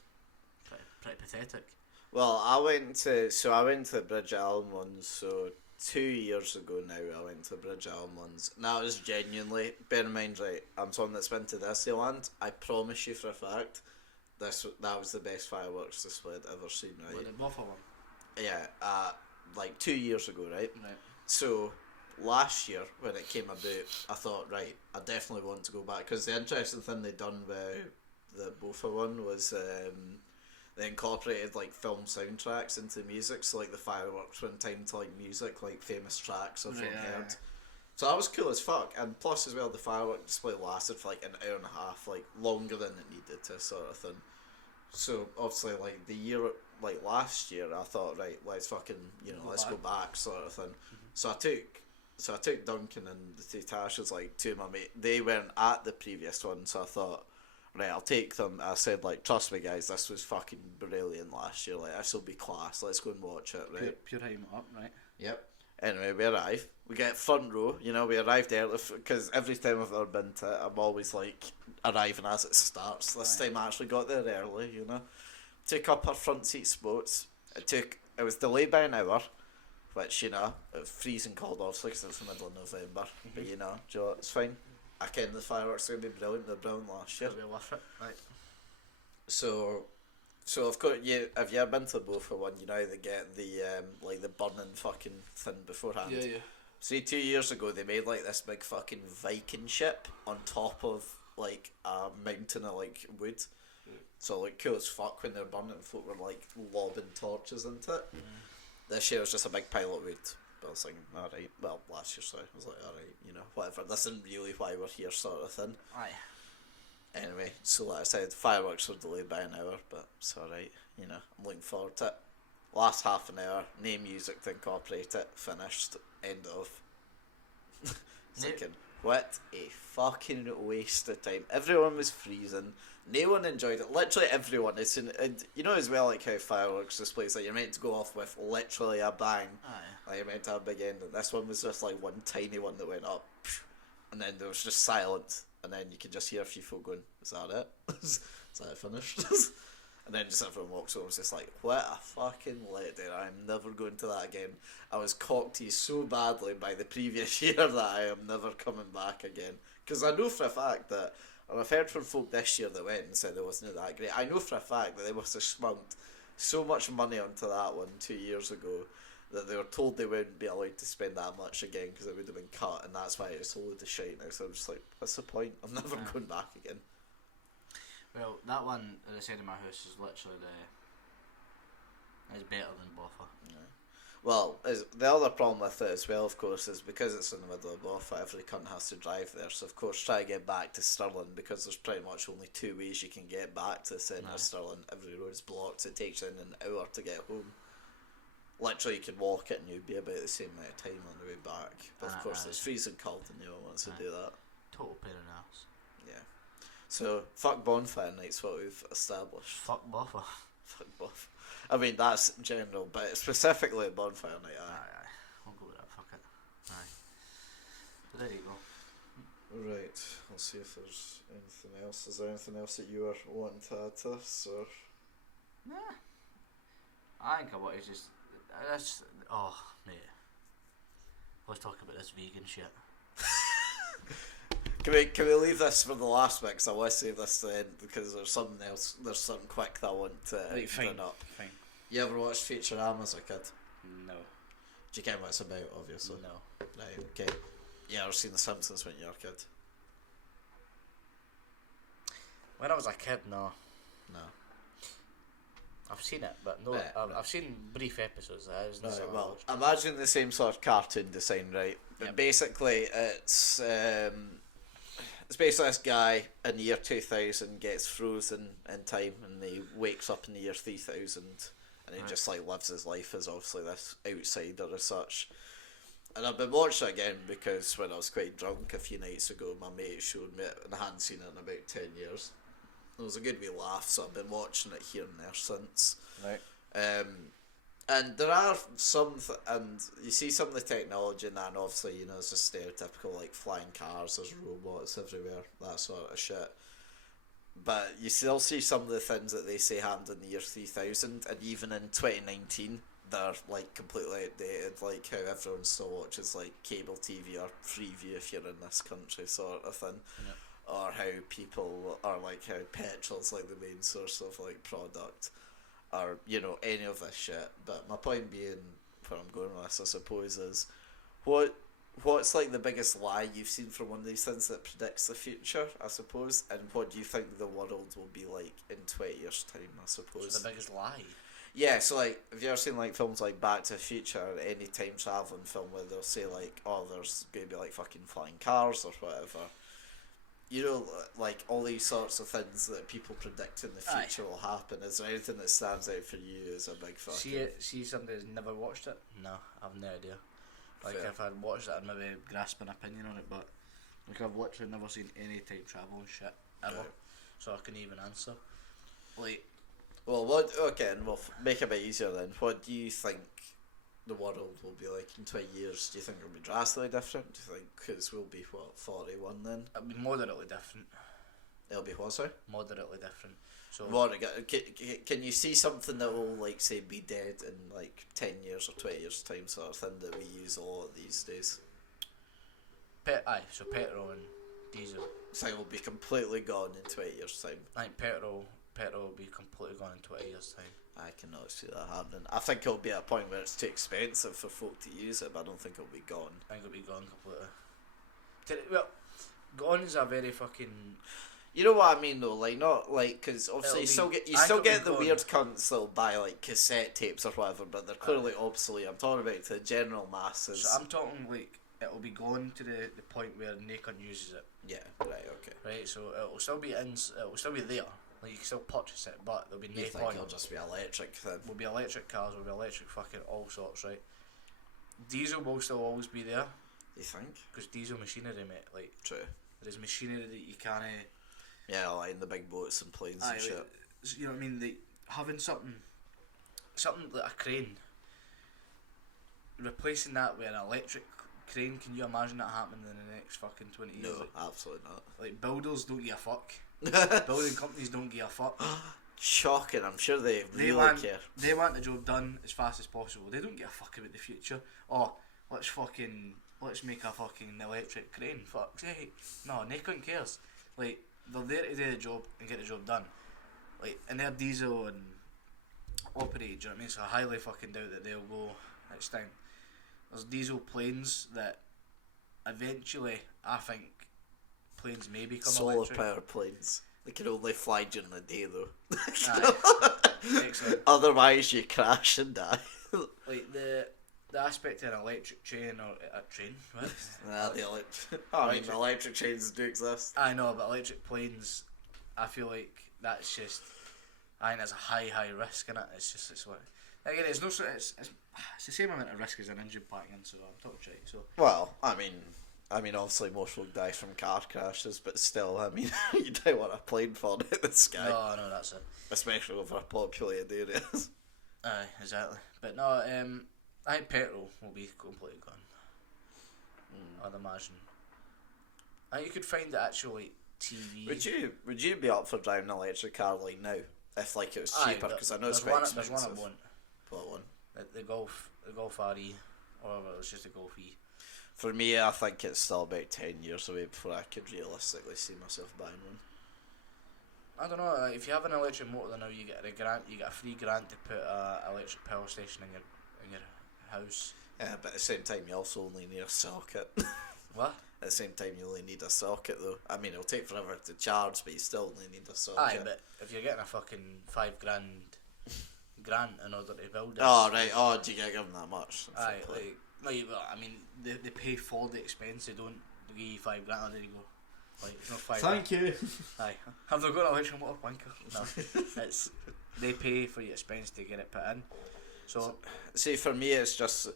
pretty pathetic. Well, I went to the Bridge Allan ones, so 2 years ago now I went to Bridge Allan ones. And that was genuinely, bear in mind, right, I'm someone that's been to Disneyland, I promise you for a fact, that was the best fireworks display I'd ever seen, right? What, the Buffer one? Yeah, like 2 years ago, right? Right. So, last year, when it came about, I thought, right, I definitely want to go back, because the interesting thing they done with the Bofa one was they incorporated like film soundtracks into music, so like the fireworks went time to like music, like famous tracks everyone heard. So that was cool as fuck, and plus as well the firework display lasted for like an hour and a half, like longer than it needed to, sort of thing. So obviously like the year, like last year, I thought, right, let's fucking, let's go back, sort of thing. Mm-hmm. So I took Duncan and the two Tashas, like two of my mates. They weren't at the previous one, so I thought, right, I'll take them. I said, like, trust me guys, this was fucking brilliant last year, like this will be class, let's go and watch it, right? Pure hype up, right? Yep. Anyway, we arrive. We get front row. You know, we arrived early because every time I've ever been to it, I'm always like arriving as it starts. This time I actually got there early. You know, took up our front seat spots. It was delayed by an hour, which you know, it was freezing cold obviously because it's the middle of November. But you know, Joe, it's fine. I ken the fireworks are gonna be brilliant. They're brilliant last year. It'll be worth it, right? So of course, have you ever been to both for one? You know they get the like the burning fucking thing beforehand. Yeah. See, 2 years ago they made like this big fucking Viking ship on top of like a mountain of like wood. So like cool as fuck when they're burning. Folk were like lobbing torches into it. This year was just a big pile of wood. But I was thinking, alright. Well, last year, sorry. I was like, alright, you know, whatever. This isn't really why we're here, sort of thing. Aye. Anyway, so like I said, fireworks were delayed by an hour, but it's alright, you know, I'm looking forward to it. Last half an hour, no music to incorporate it, finished, end of. Thinking, what a fucking waste of time. Everyone was freezing, no one enjoyed it, literally everyone. And you know as well like how fireworks displays, like you're meant to go off with literally a bang. Aye. Like you're meant to have a big end, and this one was just like one tiny one that went up, and then there was just silence. And then you can just hear a few folk going, is that it? Is that it finished? And then just everyone walks over and was just like, what a fucking letdown. I'm never going to that again. I was cocked so badly by the previous year that I am never coming back again. Because I know for a fact that, and I've heard from folk this year that went and said it wasn't that great, I know for a fact that they must have spunked so much money onto that one 2 years ago that they were told they wouldn't be allowed to spend that much again because it would have been cut, and that's why it's a load of shite now. So I'm just like, what's the point? I'm never going back again. Well, that one at the side of my house is literally it's better than Boffa. Yeah. Well, the other problem with it as well, of course, is because it's in the middle of Boffa, every cunt has to drive there. So of course, try to get back to Stirling because there's pretty much only two ways you can get back to the centre of Stirling. Every road's blocked. It takes in an hour to get home. Literally, you can walk it and you'd be about the same amount of time on the way back. But of course, it's freezing cold and no one wants to do that. Total pain in the ass. Yeah. So, fuck bonfire night's what we've established. Fuck Boffa. Fuck bonfire. I mean, that's general, but specifically at bonfire night, Aye. I'll go with that, fuck it. Aye. But there you go. Right, I'll see if there's anything else. Is there anything else that you were wanting to add to this, or...? Nah. I think I want to just... Oh, mate. Let's talk about this vegan shit. Can we leave this for the last bit? Because I want to save this to the end because there's something else. There's something quick that I want to bring up. Fine. You ever watched Futurama as a kid? No. Do you get what it's about? Obviously. No. Right. Okay. You ever seen The Simpsons when you were a kid? When I was a kid, no. No. I've seen it, but no. I've seen brief episodes. Right, well, imagine the same sort of cartoon design, right? But basically, it's basically this guy in the year 2000 gets frozen in time, and he wakes up in the year 3000, and he just like lives his life as obviously this outsider as such. And I've been watching it again because when I was quite drunk a few nights ago, my mate showed me it, and I hadn't seen it in about 10 years. It was a good wee laugh, so I've been watching it here and there since. Right. And there are and you see some of the technology in that, and obviously, you know, it's just stereotypical, like flying cars, there's robots everywhere, that sort of shit. But you still see some of the things that they say happened in the year 3000, and even in 2019, they're like completely outdated, like how everyone still watches like cable TV or Freeview if you're in this country, sort of thing. Yeah. Or how people are like how petrol's like the main source of like product, or you know any of this shit. But my point being, where I'm going with this, I suppose, is what's like the biggest lie you've seen from one of these things that predicts the future, I suppose, and what do you think the world will be like in 20 years' time, I suppose? So the biggest lie. Yeah, so like, have you ever seen like films like Back to the Future or any time traveling film where they'll say like, oh, there's going to be like fucking flying cars or whatever. You know, like all these sorts of things that people predict in the future will happen. Is there anything that stands out for you as a big fucking... See somebody who's never watched it? No, I've no idea. Like, Fair. if I'd watched it, I'd maybe grasp an opinion on it, but like, I've literally never seen any time travel shit, ever. Right. So I can even answer. Like... Well, what... Okay, and we'll make it a bit easier then. What do you think the world will be like in 20 years? Do you think it'll be drastically different? Do you think, because we'll be, what, 41 then? It'll be moderately different. It'll be what, sorry? Moderately different. So What, can you see something that will, like, say, be dead in, like, 10 years or 20 years time sort of thing that we use a lot these days? so petrol and diesel. So it will be completely gone in 20 years time. I think petrol will be completely gone in 20 years time. I cannot see that happening. I think it'll be at a point where it's too expensive for folk to use it, but I don't think it'll be gone. I think it'll be gone completely. Well, gone is a very fucking... You know what I mean though, like not like, because obviously you still get the weird cunts that'll buy like cassette tapes or whatever, but they're clearly obsolete. I'm talking about to the general masses. So I'm talking like it'll be gone to the point where no one uses it. Yeah, right, okay. Right, so it'll still be there. Like you can still purchase it, but there'll be no You think point. it'll just be electric then? Will be electric cars, will be electric fucking all sorts, right? Diesel will still always be there. You think? Because diesel machinery, mate, like True. there is machinery that you can't. Yeah, like in the big boats and planes and shit. You know what I mean? Like having something like a crane, replacing that with an electric crane. Can you imagine that happening in the next fucking 20 years? No, absolutely not. Like builders don't give a fuck. Building companies don't give a fuck. Shocking. I'm sure they really care. They want the job done as fast as possible. They don't give a fuck about the future. Oh, let's make a fucking electric crane. Fuck's sake. No, no one cares. Like they're there to do the job and get the job done. Like and they're diesel and operated. Do you know what I mean? So I highly fucking doubt that they'll go next time. There's diesel planes that eventually I think planes may become solar electric. power planes. They can only fly during the day though. Aye. Excellent. Otherwise you crash and die. Like the aspect of an electric train or a train, what? The electric trains do exist. I know, but electric planes, I feel like that's just, I think that's a high risk in it. It's what again. It's no, it's the same amount of risk as an engine packing. So I'm talking right. So Well, I mean, obviously most folk die from car crashes, but still, I mean, you don't want a plane falling out of the sky. no, that's it. Especially over populated areas. Aye, exactly. But no, I think petrol will be completely gone. I'd imagine. I think you could find the actual like TV. Would you be up for driving an electric car like now if like it was cheaper? Because I know it's quite expensive. There's one I want. What one? The Golf RE, or it's just a Golf E. For me, I think it's still about 10 years away before I could realistically see myself buying one. I don't know. If you have an electric motor, now you get a grant. You get a free grant to put a electric power station in your house. Yeah, but at the same time, you also only need a socket. What? At the same time, you only need a socket though. I mean, it'll take forever to charge, but you still only need a socket. Aye, but if you're getting a fucking $5 grand grant in order to build it. Oh right. Oh, do you get given that much? Aye, like no, I mean they pay for the expense. They don't give you $5 grand. Oh, there you go. Like it's not $5 grand. you. Aye, have they got an electric motor wanker? No, it's they pay for your expense to get it put in. So see, for me, it's just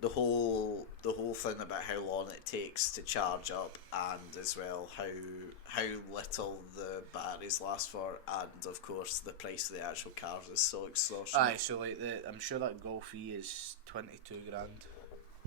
the whole thing about how long it takes to charge up, and as well how little the batteries last for, and of course the price of the actual cars is so extortionate. aye, so like I'm sure that Golf E is 22 grand.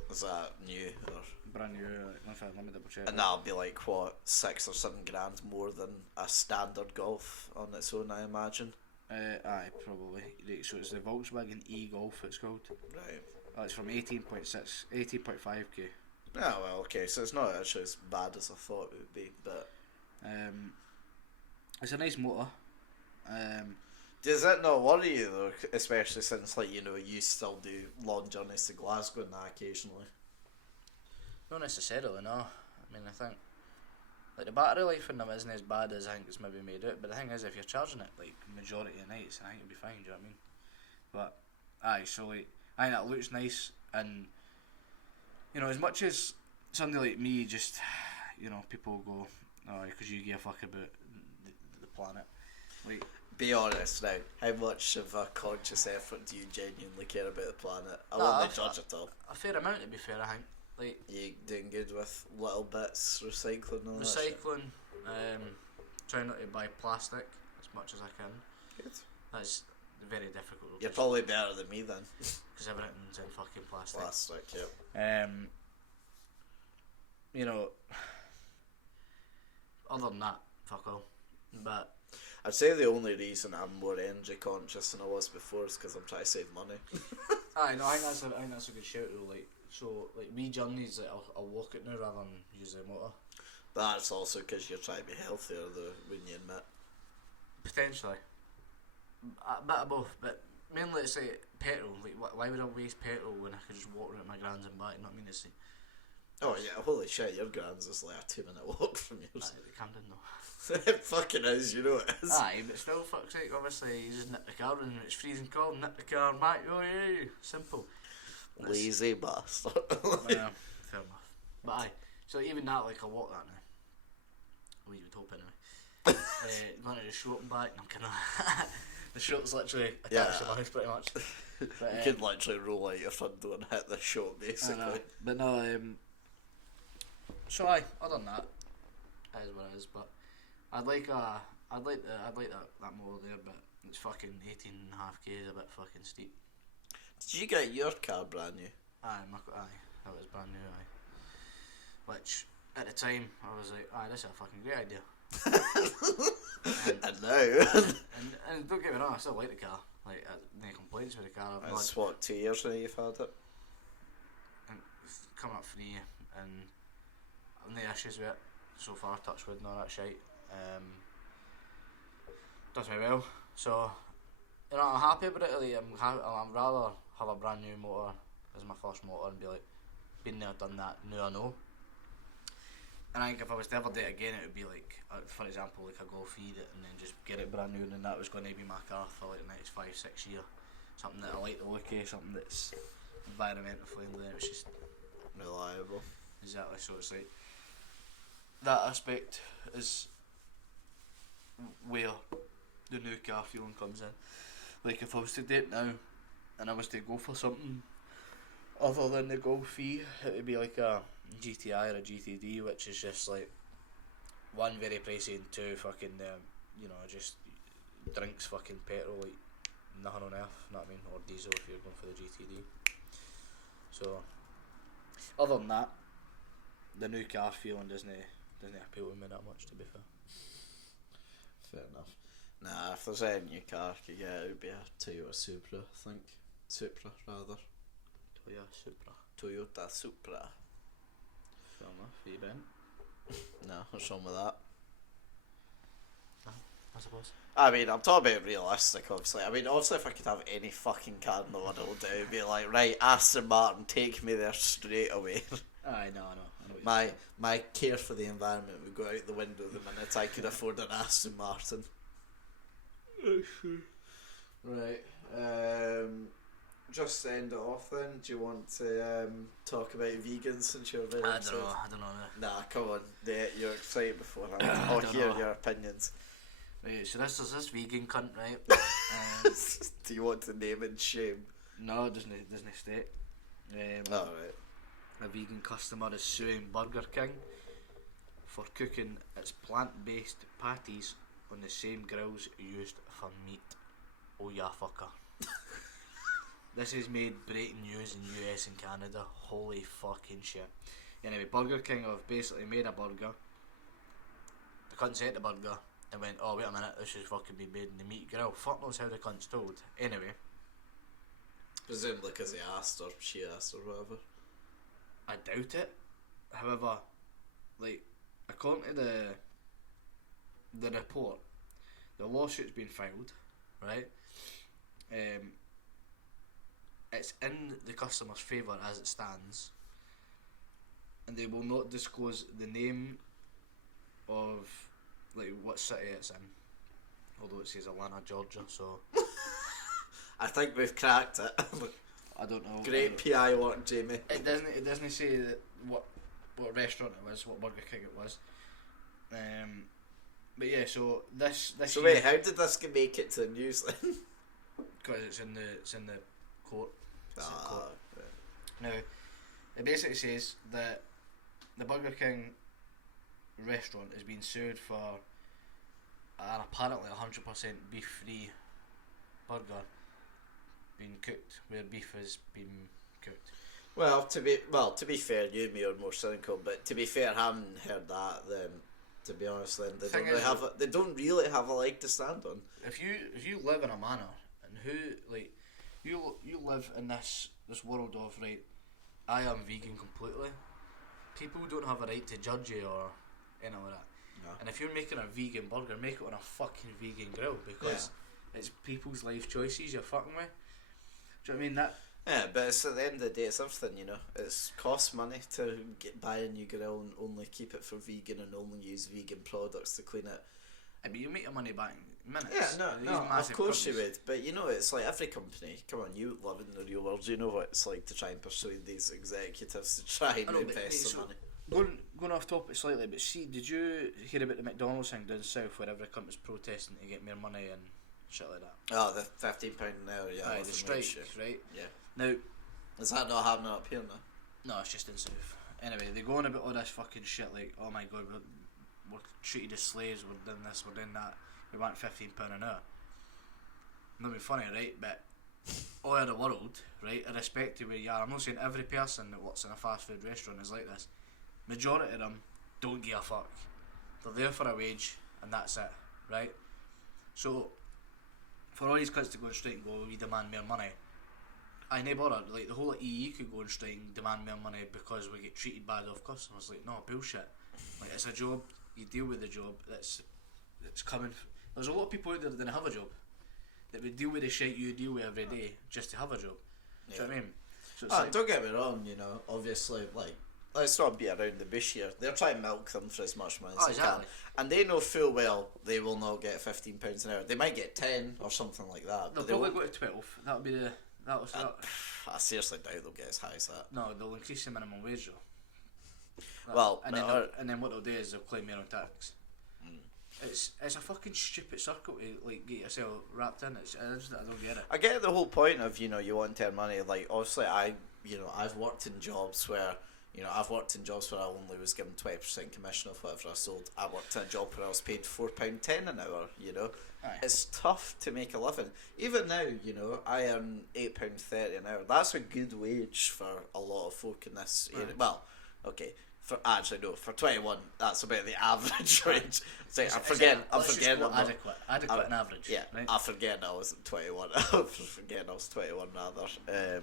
Is that new or? Brand new. Let me double check. And that'll be like what, 6 or 7 grand more than a standard Golf on its own, I imagine. Aye, probably. Right, so it's the Volkswagen e-Golf. It's called. Right. It's from 18.5k. Yeah, well, okay, so it's not actually as bad as I thought it would be, but it's a nice motor. does that not worry you though, especially since like you still do long journeys to Glasgow and that occasionally? Not necessarily, no. I mean, I think like the battery life in them isn't as bad as I think it's maybe made out. But the thing is, if you're charging it like majority of nights, I think it'll be fine. Do you know what I mean? But aye, so like I think it looks nice, and as much as somebody like me, just people go, oh, because you give a fuck about the planet. Like, be honest now. How much of a conscious effort do you genuinely care about the planet? I Nah, won't judge at all. a fair amount, to be fair. I think. Like You doing good with little bits, recycling and all that shit? recycling, trying not to buy plastic as much as I can. Good. That's very difficult. You're probably better than me then. Because everything's in fucking plastic. Plastic, yep. You know, other than that, fuck all. But I'd say the only reason I'm more energy conscious than I was before is because I'm trying to save money. I know. I think that's a good shout though. Like, so like wee journeys, like I'll walk it now rather than use the motor. That's also because you're trying to be healthier, though, when you admit. Potentially, a bit of both, but mainly it's like petrol. Like, why would I waste petrol when I could just walk around my grand's and back? You know what I mean? It's oh yeah, holy shit, your grand's is like a 2-minute walk from yours. Camden though. It fucking is, you know it is. Aye, but still, fuck's sake, obviously, you just nip the car and it's freezing cold, nip the car back, oh yeah, simple. Lazy bastard. Yeah, fair enough. But aye, so even that, like, I'll walk that now. We would hope anyway. Going to the shop and back, no, I'm kidding. The shop's literally attached to my house pretty much. But, you could literally roll out your front door and hit the shop, basically. But no, so aye, other than that, it is what it is, but I'd like that model there, but it's fucking 18.5k is a bit fucking steep. Did you get your car brand new? Aye, that was brand new, aye. Which, at the time, I was like, aye, this is a fucking great idea. And now? and don't get me wrong, I still like the car. Like, no complaints with the car. It's what, 2 years now you've had it? And it's come up 3, and I've no issues with it so far, touch wood and all that shite. Does me well, so you know, I'm happy about it. Like, I'm rather have a brand new motor as my first motor and be like, been there, done that, now I know. And I think if I was to ever do it again, it would be like, for example, like a Golf feed it and then just get it brand new, and then that was going to be my car for like the next 5-6 years. Something that I like the look of, something that's environmental friendly, and it's just reliable. Exactly, so it's like that aspect is where the new car feeling comes in. Like if I was to do it now and I was to go for something other than the Golf E, it would be like a GTI or a GTD, which is just like one, very pricey, and two, fucking you know, just drinks fucking petrol like nothing on earth, you know what I mean, or diesel if you're going for the GTD. So other than that, the new car feeling doesn't appeal to me that much, to be fair. Fair enough. Nah, if there's any new car I could get, it would be a Toyota Supra, I think. Supra, rather. Toyota Supra. Fair enough, are you bent? No, what's wrong with that? No, I suppose. I mean, I'm talking about realistic, obviously. I mean, obviously, if I could have any fucking car in the world, it would be like, right, Aston Martin, take me there straight away. Aye, no. My care for the environment would go out the window the minute I could afford an Aston Martin. Right. Just to end it off then, do you want to talk about vegans since you're very excited? I don't know. Nah, come on. You're excited beforehand. I'll hear your opinions. Right, so there's this vegan cunt, right? Do you want to name and shame? No, it doesn't state. Alright. A vegan customer is suing Burger King for cooking its plant-based patties on the same grills used for meat. Oh yeah, fucker. This has made breaking news in US and Canada. Holy fucking shit. Anyway, Burger King have basically made a burger. The cunt sent the burger and went, oh wait a minute, this should fucking be made in the meat grill. Fuck knows how the cunt's told. Anyway. Presumably because he asked or she asked or whatever. I doubt it. However, like, according to the report, the lawsuit's been filed, right? It's in the customer's favour as it stands, and they will not disclose the name of like what city it's in, although it says Atlanta, Georgia. So I think we've cracked it. I don't know. Great PI work, Jamie. It doesn't say that what restaurant it was, what Burger King it was. But yeah, so this. So wait, how did this make it to the news then? Because it's in the court. Right. Now, it basically says that the Burger King restaurant is being sued for an apparently 100% beef free burger being cooked where beef has been cooked. Well, to be fair, you and me are more cynical, but to be fair, having heard that, then to be honest, then they don't really have a leg to stand on. If you live in a manor and you live in this world of, right, I am vegan completely. People don't have a right to judge you or anything like that. No. And if you're making a vegan burger, make it on a fucking vegan grill, because it's people's life choices you're fucking with. Do you know what I mean? That. Yeah, but it's at the end of the day, it's everything, you know. It's costs money to buy a new grill and only keep it for vegan and only use vegan products to clean it. I mean, you make your money back in minutes. Yeah, These no, of massive course you companies. would. But you know, it's like every company. Come on, you live in the real world. You know what it's like to try and persuade these executives to try and I know, but invest mate, some money. Going off topic slightly, but see, did you hear about the McDonald's thing down south where every company's protesting to get more money and shit like that? Oh, the £15 an hour, yeah. Aye, the strikes, right? Yeah. Now, Is that not happening up here now? no, it's just in south. Anyway, they go on about all this fucking shit like, oh my god, we're treated as slaves, we're doing this, we're doing that, we want £15 an hour. Not be funny, right? But all over the world, right, irrespective of where you are, I'm not saying every person that works in a fast food restaurant is like this. Majority of them don't give a fuck. They're there for a wage and that's it, right? So, for all these cunts to go on strike and go, we demand more money, I ain't bothered. Like, the whole of EE could go on strike and demand more money because we get treated bad off customers. Like, no, bullshit. Like, it's a job, you deal with the job, that's coming. There's a lot of people out there that didn't have a job, that would deal with the shit you deal with every day just to have a job. Do you know what I mean? So it's Don't get me wrong, you know, obviously, like, let's not be around the bush here. They're trying to milk them for as much money as they exactly. can. And they know full well they will not get £15 an hour. They might get 10 or something like that. They'll But they probably won't. go to 12. That'll be the. I seriously doubt they'll get as high as that. No, they'll increase the minimum wage though. Well, and then what they'll do is they'll claim their own tax. It's a fucking stupid circle to like get yourself wrapped in. I don't get it. I get the whole point of, you know, you want to earn money. Like, obviously, I've worked in jobs where, you know, I only was given 20% commission of whatever I sold. I worked in a job where I was paid £4.10 an hour, you know. Aye. It's tough to make a living. Even now, you know, I earn £8.30 an hour. That's a good wage for a lot of folk in this area. Right. Well, okay. For 21, that's about the average wage. I'm forgetting. Adequate and average. Yeah, right? I forget I wasn't 21. I forget I was 21 rather.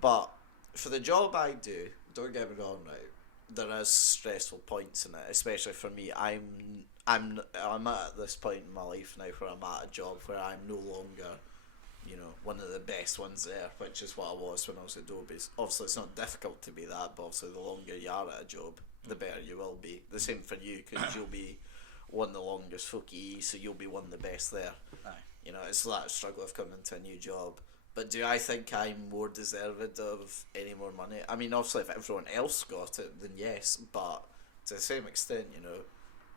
But for the job I do, don't get me wrong, right? There is stressful points in it, especially for me. I'm at this point in my life now where I'm at a job where I'm no longer, you know, one of the best ones there, which is what I was when I was at Adobe's. Obviously, it's not difficult to be that, but obviously, the longer you are at a job, the better you will be. The same for you, because you'll be one of the longest folk EE, so you'll be one of the best there. Aye. You know, it's that struggle of coming into a new job. But do I think I'm more deserved of any more money? I mean, obviously, if everyone else got it, then yes, but to the same extent, you know,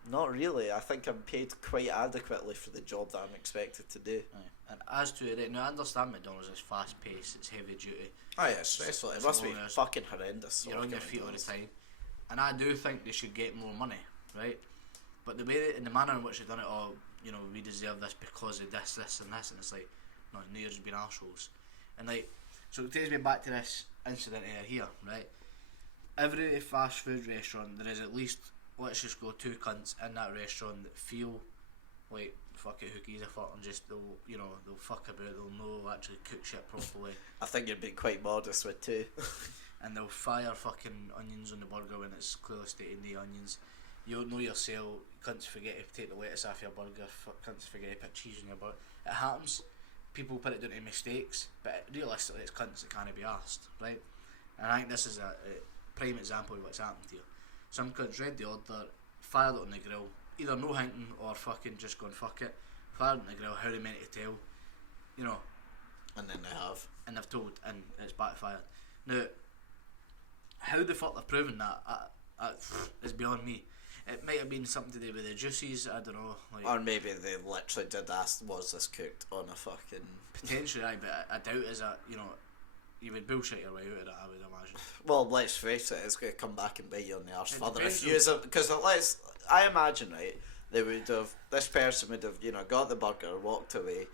not really. I think I'm paid quite adequately for the job that I'm expected to do. Aye. And as to it, now I understand McDonald's is fast paced, it's heavy duty. Oh yeah, it's stressful. It must be fucking horrendous. You're on your feet all the time. And I do think they should get more money, right? But the way, in the manner in which they've done it, oh, you know, we deserve this because of this, this and this, and it's like, no, New Year's been arseholes. And like, so it takes me back to this incident here, right? Every fast food restaurant, there is at least, let's just go, 2 cunts in that restaurant that feel like, fuck it, who gives a fuck, and just they'll fuck about, they'll know actually cook shit properly. I think you're being quite modest with 2. And they'll fire fucking onions on the burger when it's clearly stated the onions. You'll know yourself, cunts forget to take the lettuce off your burger, cunts forget to put cheese on your burger. It happens. People put it down to mistakes, but realistically it's cunts that can't be asked, right? And I think this is a prime example of what's happened here. Some cunts read the order, fired it on the grill, either no hinting or fucking just going fuck it, fired it on the grill, how they meant to tell, you know. And then they have. And they've told, and it's backfired. Now, how the fuck they're proving that is beyond me. It might have been something to do with the juices, I don't know. Like, or maybe they literally did ask, was this cooked on a fucking... Potentially, aye, but I doubt is that, you know, you would bullshit your way out of it, I would imagine. Well, let's face it, it's going to come back and bite you on the arse It further depends if you use it, because I imagine, right, they would have, this person would have, you know, got the burger, walked away,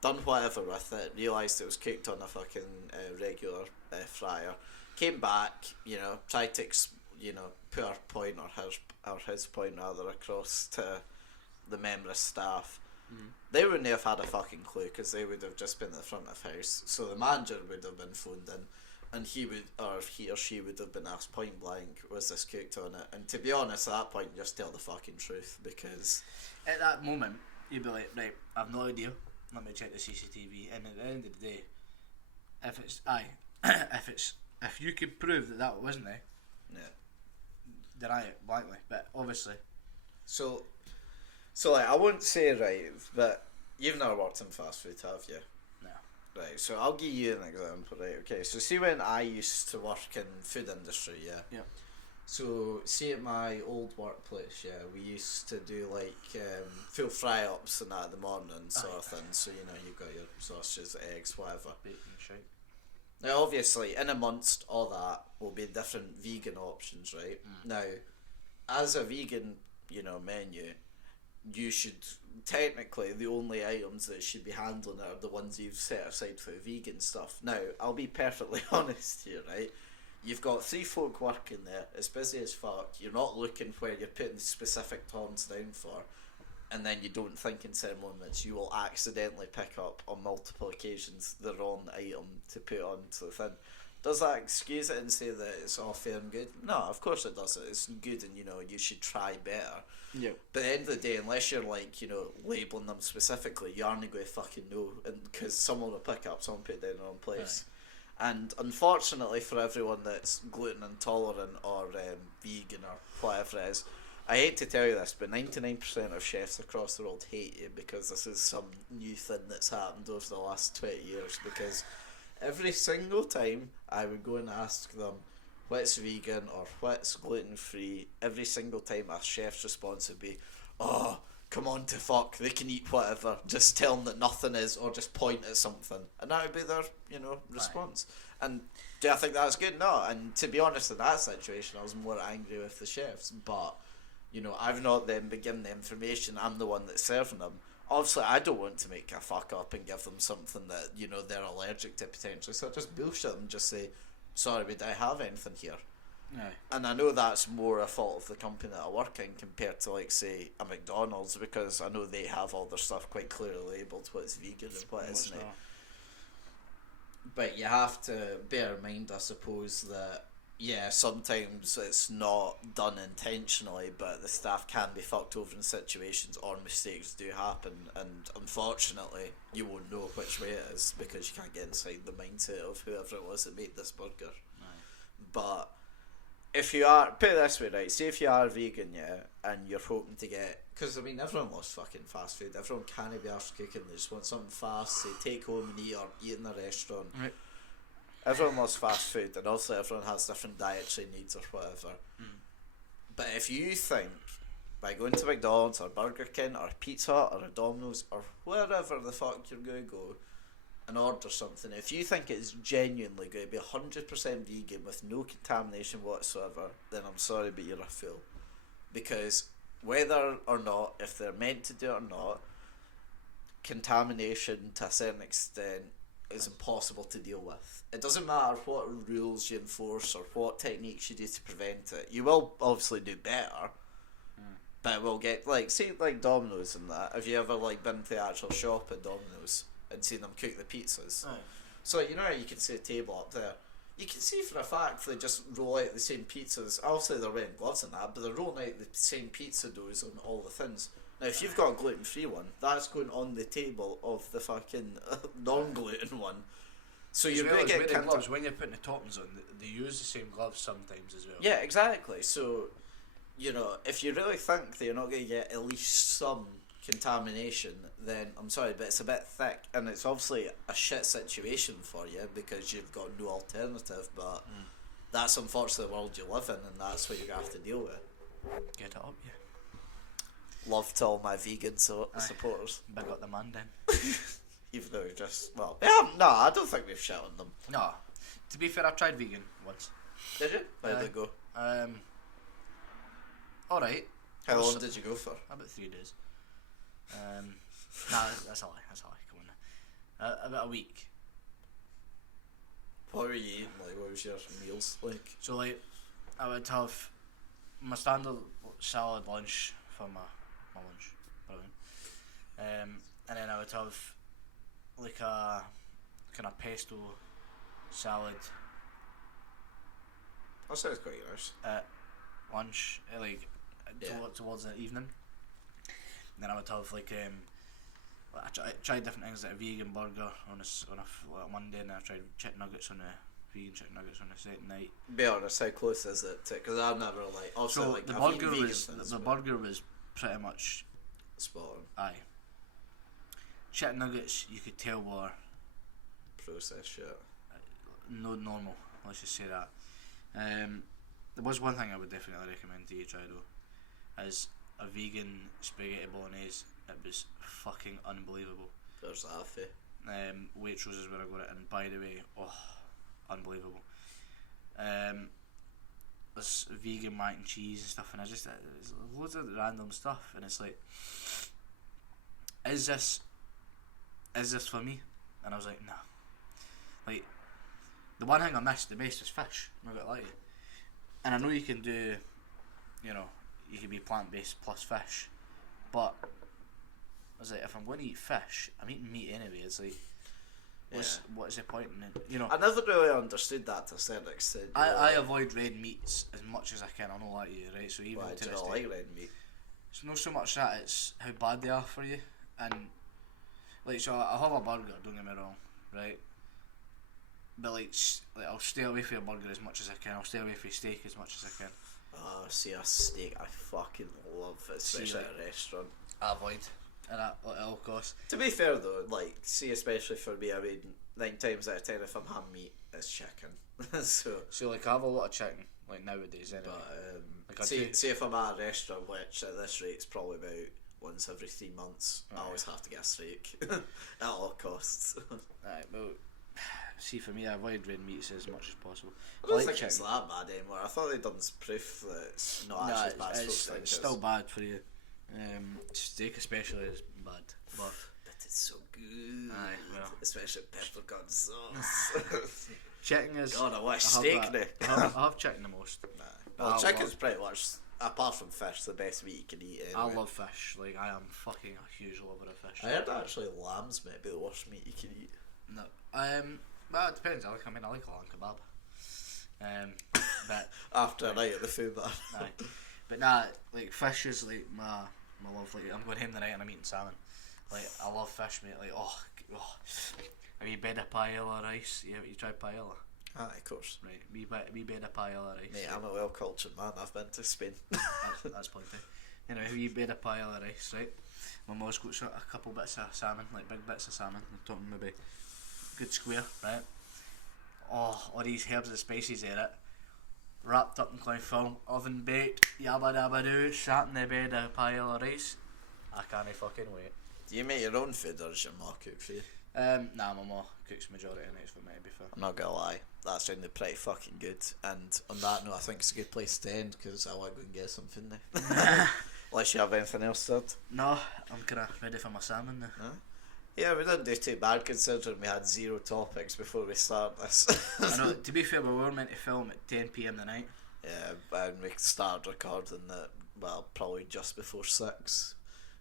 done whatever with it, realised it was cooked on a fucking regular fryer, came back, tried to put our point or his point rather across to the member of staff. They wouldn't have had a fucking clue because they would have just been at the front of house. So the manager would have been phoned in, and he or she would have been asked point blank, was this cooked on it? And to be honest, at that point, just tell the fucking truth, because at that moment you'd be like, right, I've no idea. Let me check the CCTV. And at the end of the day, if you could prove that wasn't there, deny it blankly. But obviously, so like I wouldn't say right, but you've never worked in fast food, have you? no. Right, so I'll give you an example, right? Okay, so see when I used to work in food industry, yeah? So see at my old workplace, yeah, we used to do like full fry-ups and that in the morning sort of thing, so you've got your sausages, eggs, whatever. Bacon, shite. Now obviously, in amongst all that will be different vegan options, right? Now, as a vegan, menu, you should technically, the only items that should be handling are the ones you've set aside for vegan stuff. Now, I'll be perfectly honest here, right? You've got 3 folk working there, it's busy as fuck, you're not looking where you're putting specific terms down for, and then you don't think in certain moments you will accidentally pick up on multiple occasions the wrong item to put onto the thing. Does that excuse it and say that it's all fair and good? No, of course it doesn't. It's good, and you should try better. Yeah. But at the end of the day, unless you're like, labelling them specifically, you aren't going to fucking know, because someone will pick up, someone put it down in the wrong place. Right. And unfortunately for everyone that's gluten intolerant or vegan or whatever it is, I hate to tell you this, but 99% of chefs across the world hate you, because this is some new thing that's happened over the last 20 years, because every single time I would go and ask them what's vegan or what's gluten free, every single time a chef's response would be, oh, come on to fuck, they can eat whatever, just tell them that nothing is, or just point at something, and that would be their response. Right. And do I think that's good? No. And to be honest, in that situation I was more angry with the chefs, but I've not then been given the information, I'm the one that's serving them. Obviously, I don't want to make a fuck up and give them something that, they're allergic to potentially, so I just bullshit them, just say, sorry, we don't have anything here. No. And I know that's more a fault of the company that I work in compared to, like, say, a McDonald's, because I know they have all their stuff quite clearly labelled, what's vegan and what isn't it. But you have to bear in mind, I suppose, that sometimes it's not done intentionally, but the staff can be fucked over in situations, or mistakes do happen, and unfortunately you won't know which way it is, because you can't get inside the mindset of whoever it was that made this burger. But if you are, put it this way, right, say if you are vegan, and you're hoping to get, because everyone loves fucking fast food, everyone can't be arsed cooking, they just want something fast, say take home and eat, or eat in a restaurant. Right. Everyone loves fast food, and also everyone has different dietary needs or whatever. But if you think by going to McDonald's or Burger King or Pizza Hut or a Domino's or wherever the fuck you're going to go and order something, if you think it's genuinely going to be 100% vegan with no contamination whatsoever, then I'm sorry, but you're a fool. Because whether or not, if they're meant to do it or not, contamination to a certain extent is impossible to deal with. It doesn't matter what rules you enforce or what techniques you do to prevent it. You will obviously do better, but it will get, like, say like Domino's and that. Have you ever been to the actual shop at Domino's and seen them cook the pizzas? So how you can see a table up there, you can see for a fact they just roll out the same pizzas. Obviously they're wearing gloves and that, but they're rolling out the same pizza doughs on all the thins. Now, if you've got a gluten-free one, that's going on the table of the fucking non-gluten one. So you're going to get gloves when you're putting the toppings on. They use the same gloves sometimes as well. Yeah, exactly. So, if you really think that you're not going to get at least some contamination, then I'm sorry, but it's a bit thick, and it's obviously a shit situation for you because you've got no alternative. But that's unfortunately the world you live in, and that's what you're going to have to deal with. Get it up, yeah. Love to all my vegan supporters. Big up the man then. Even though we've just, I don't think we've shit on them. No. To be fair, I've tried vegan once. Did you? How did it go? Alright. How long did you go for? About 3 days. Nah, that's a lie, come About a week. What were you eating? Like, what was your meals like? So like, I would have my standard salad lunch for my lunch, brilliant. And then I would have like a kind of pesto salad That sounds quite nice. at lunch, towards the evening. And then I would have like I tried different things like a vegan burger on a Monday, and I tried chicken nuggets on a vegan chicken nuggets on a second night. Be honest, how close is it? Because I've never like. Also, So like the I've eaten burger vegan was things, the but burger was pretty much spot on. aye. Chicken nuggets you could tell were Processed shit. no normal. Let's just say that. There was one thing I would definitely recommend to you try though, is a vegan spaghetti bolognese. It was fucking unbelievable. There's that for Waitrose is where I got it, and by the way, unbelievable. There's vegan mac and cheese and stuff, and it's loads of random stuff, and it's like, is this for me? And I was like, no. Like, the one thing I missed the most was fish. I'm not gonna lie to you. And I know you can do, you can be plant-based plus fish, but I was like, if I'm going to eat fish, I'm eating meat anyway. It's like, what is the point in it? I never really understood that to a certain extent. I avoid red meats as much as I can. I know that you, right? So even Why to do you this not day, like red meat? it's not so much that, it's how bad they are for you. And like, so I'll have a burger, don't get me wrong, right? But like I'll stay away from a burger as much as I can. I'll stay away from steak as much as I can. Oh, see, a steak I fucking love, especially at a restaurant. I avoid at all costs. To be fair though, like, see, especially for me, I mean, 9 times out of 10 if I'm having meat, it's chicken. So like, I have a lot of chicken like nowadays anyway. But see if I'm at a restaurant, which at this rate is probably about once every 3 months, I always have to get a steak at all costs. Right, well, see, for me, I avoid red meats as much as possible. I don't like think chicken. it's that bad anymore. I thought they'd done this proof that it's not actually as bad as folks think. It's still bad for you. Steak especially is bad, but it's so good. Aye, well. Especially peppercorn sauce. chicken is. God, I want steak now. I have chicken the most. Well, chicken's pretty much, apart from fish, the best meat you can eat anyway. I love fish. Like, I am fucking a huge lover of fish. I heard actually lamb's might be the worst meat you can eat. No. Well, it depends. I like Allan kebab. But after a night at the food bar. Aye. But nah, like, fish is like my love. Like, I'm going home tonight and I'm eating salmon. Like, I love fish, mate. Like, have you bed of paella rice? You tried paella? Aye, of course. Right, we bed of paella rice. Mate, I'm a well cultured man. I've been to Spain. That's plenty. Anyway, have you bed of paella rice, right? My mum's got a couple bits of salmon, like big bits of salmon. I'm talking maybe good square, right? Oh, all these herbs and spices in it, wrapped up in cling film, oven baked, yabba dabba doo, sat in the bed of paella rice. I can't fucking wait. Do you make your own food or does your ma cook for you? Nah, my ma cooks majority of nights for me, to be fair. I'm not gonna lie, that sounded pretty fucking good. And on that note, I think it's a good place to end because I want to go and get something now. Unless you have anything else said. No, I'm kind of ready for my salmon now. Huh? Yeah, we didn't do too bad considering we had 0 topics before we started this. I know, to be fair, we were meant to film at 10 PM tonight. Yeah, and we started recording at, well, probably just before 6.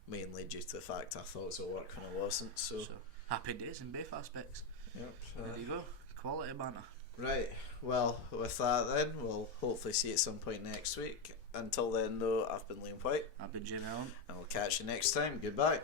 Mainly due to the fact I thought it was at work when it wasn't, so happy days in both aspects. Yep. There you go. Quality banter. Right, well, with that then, we'll hopefully see you at some point next week. Until then though, I've been Liam Whyte. I've been Jamie Allan. And we'll catch you next time. Goodbye.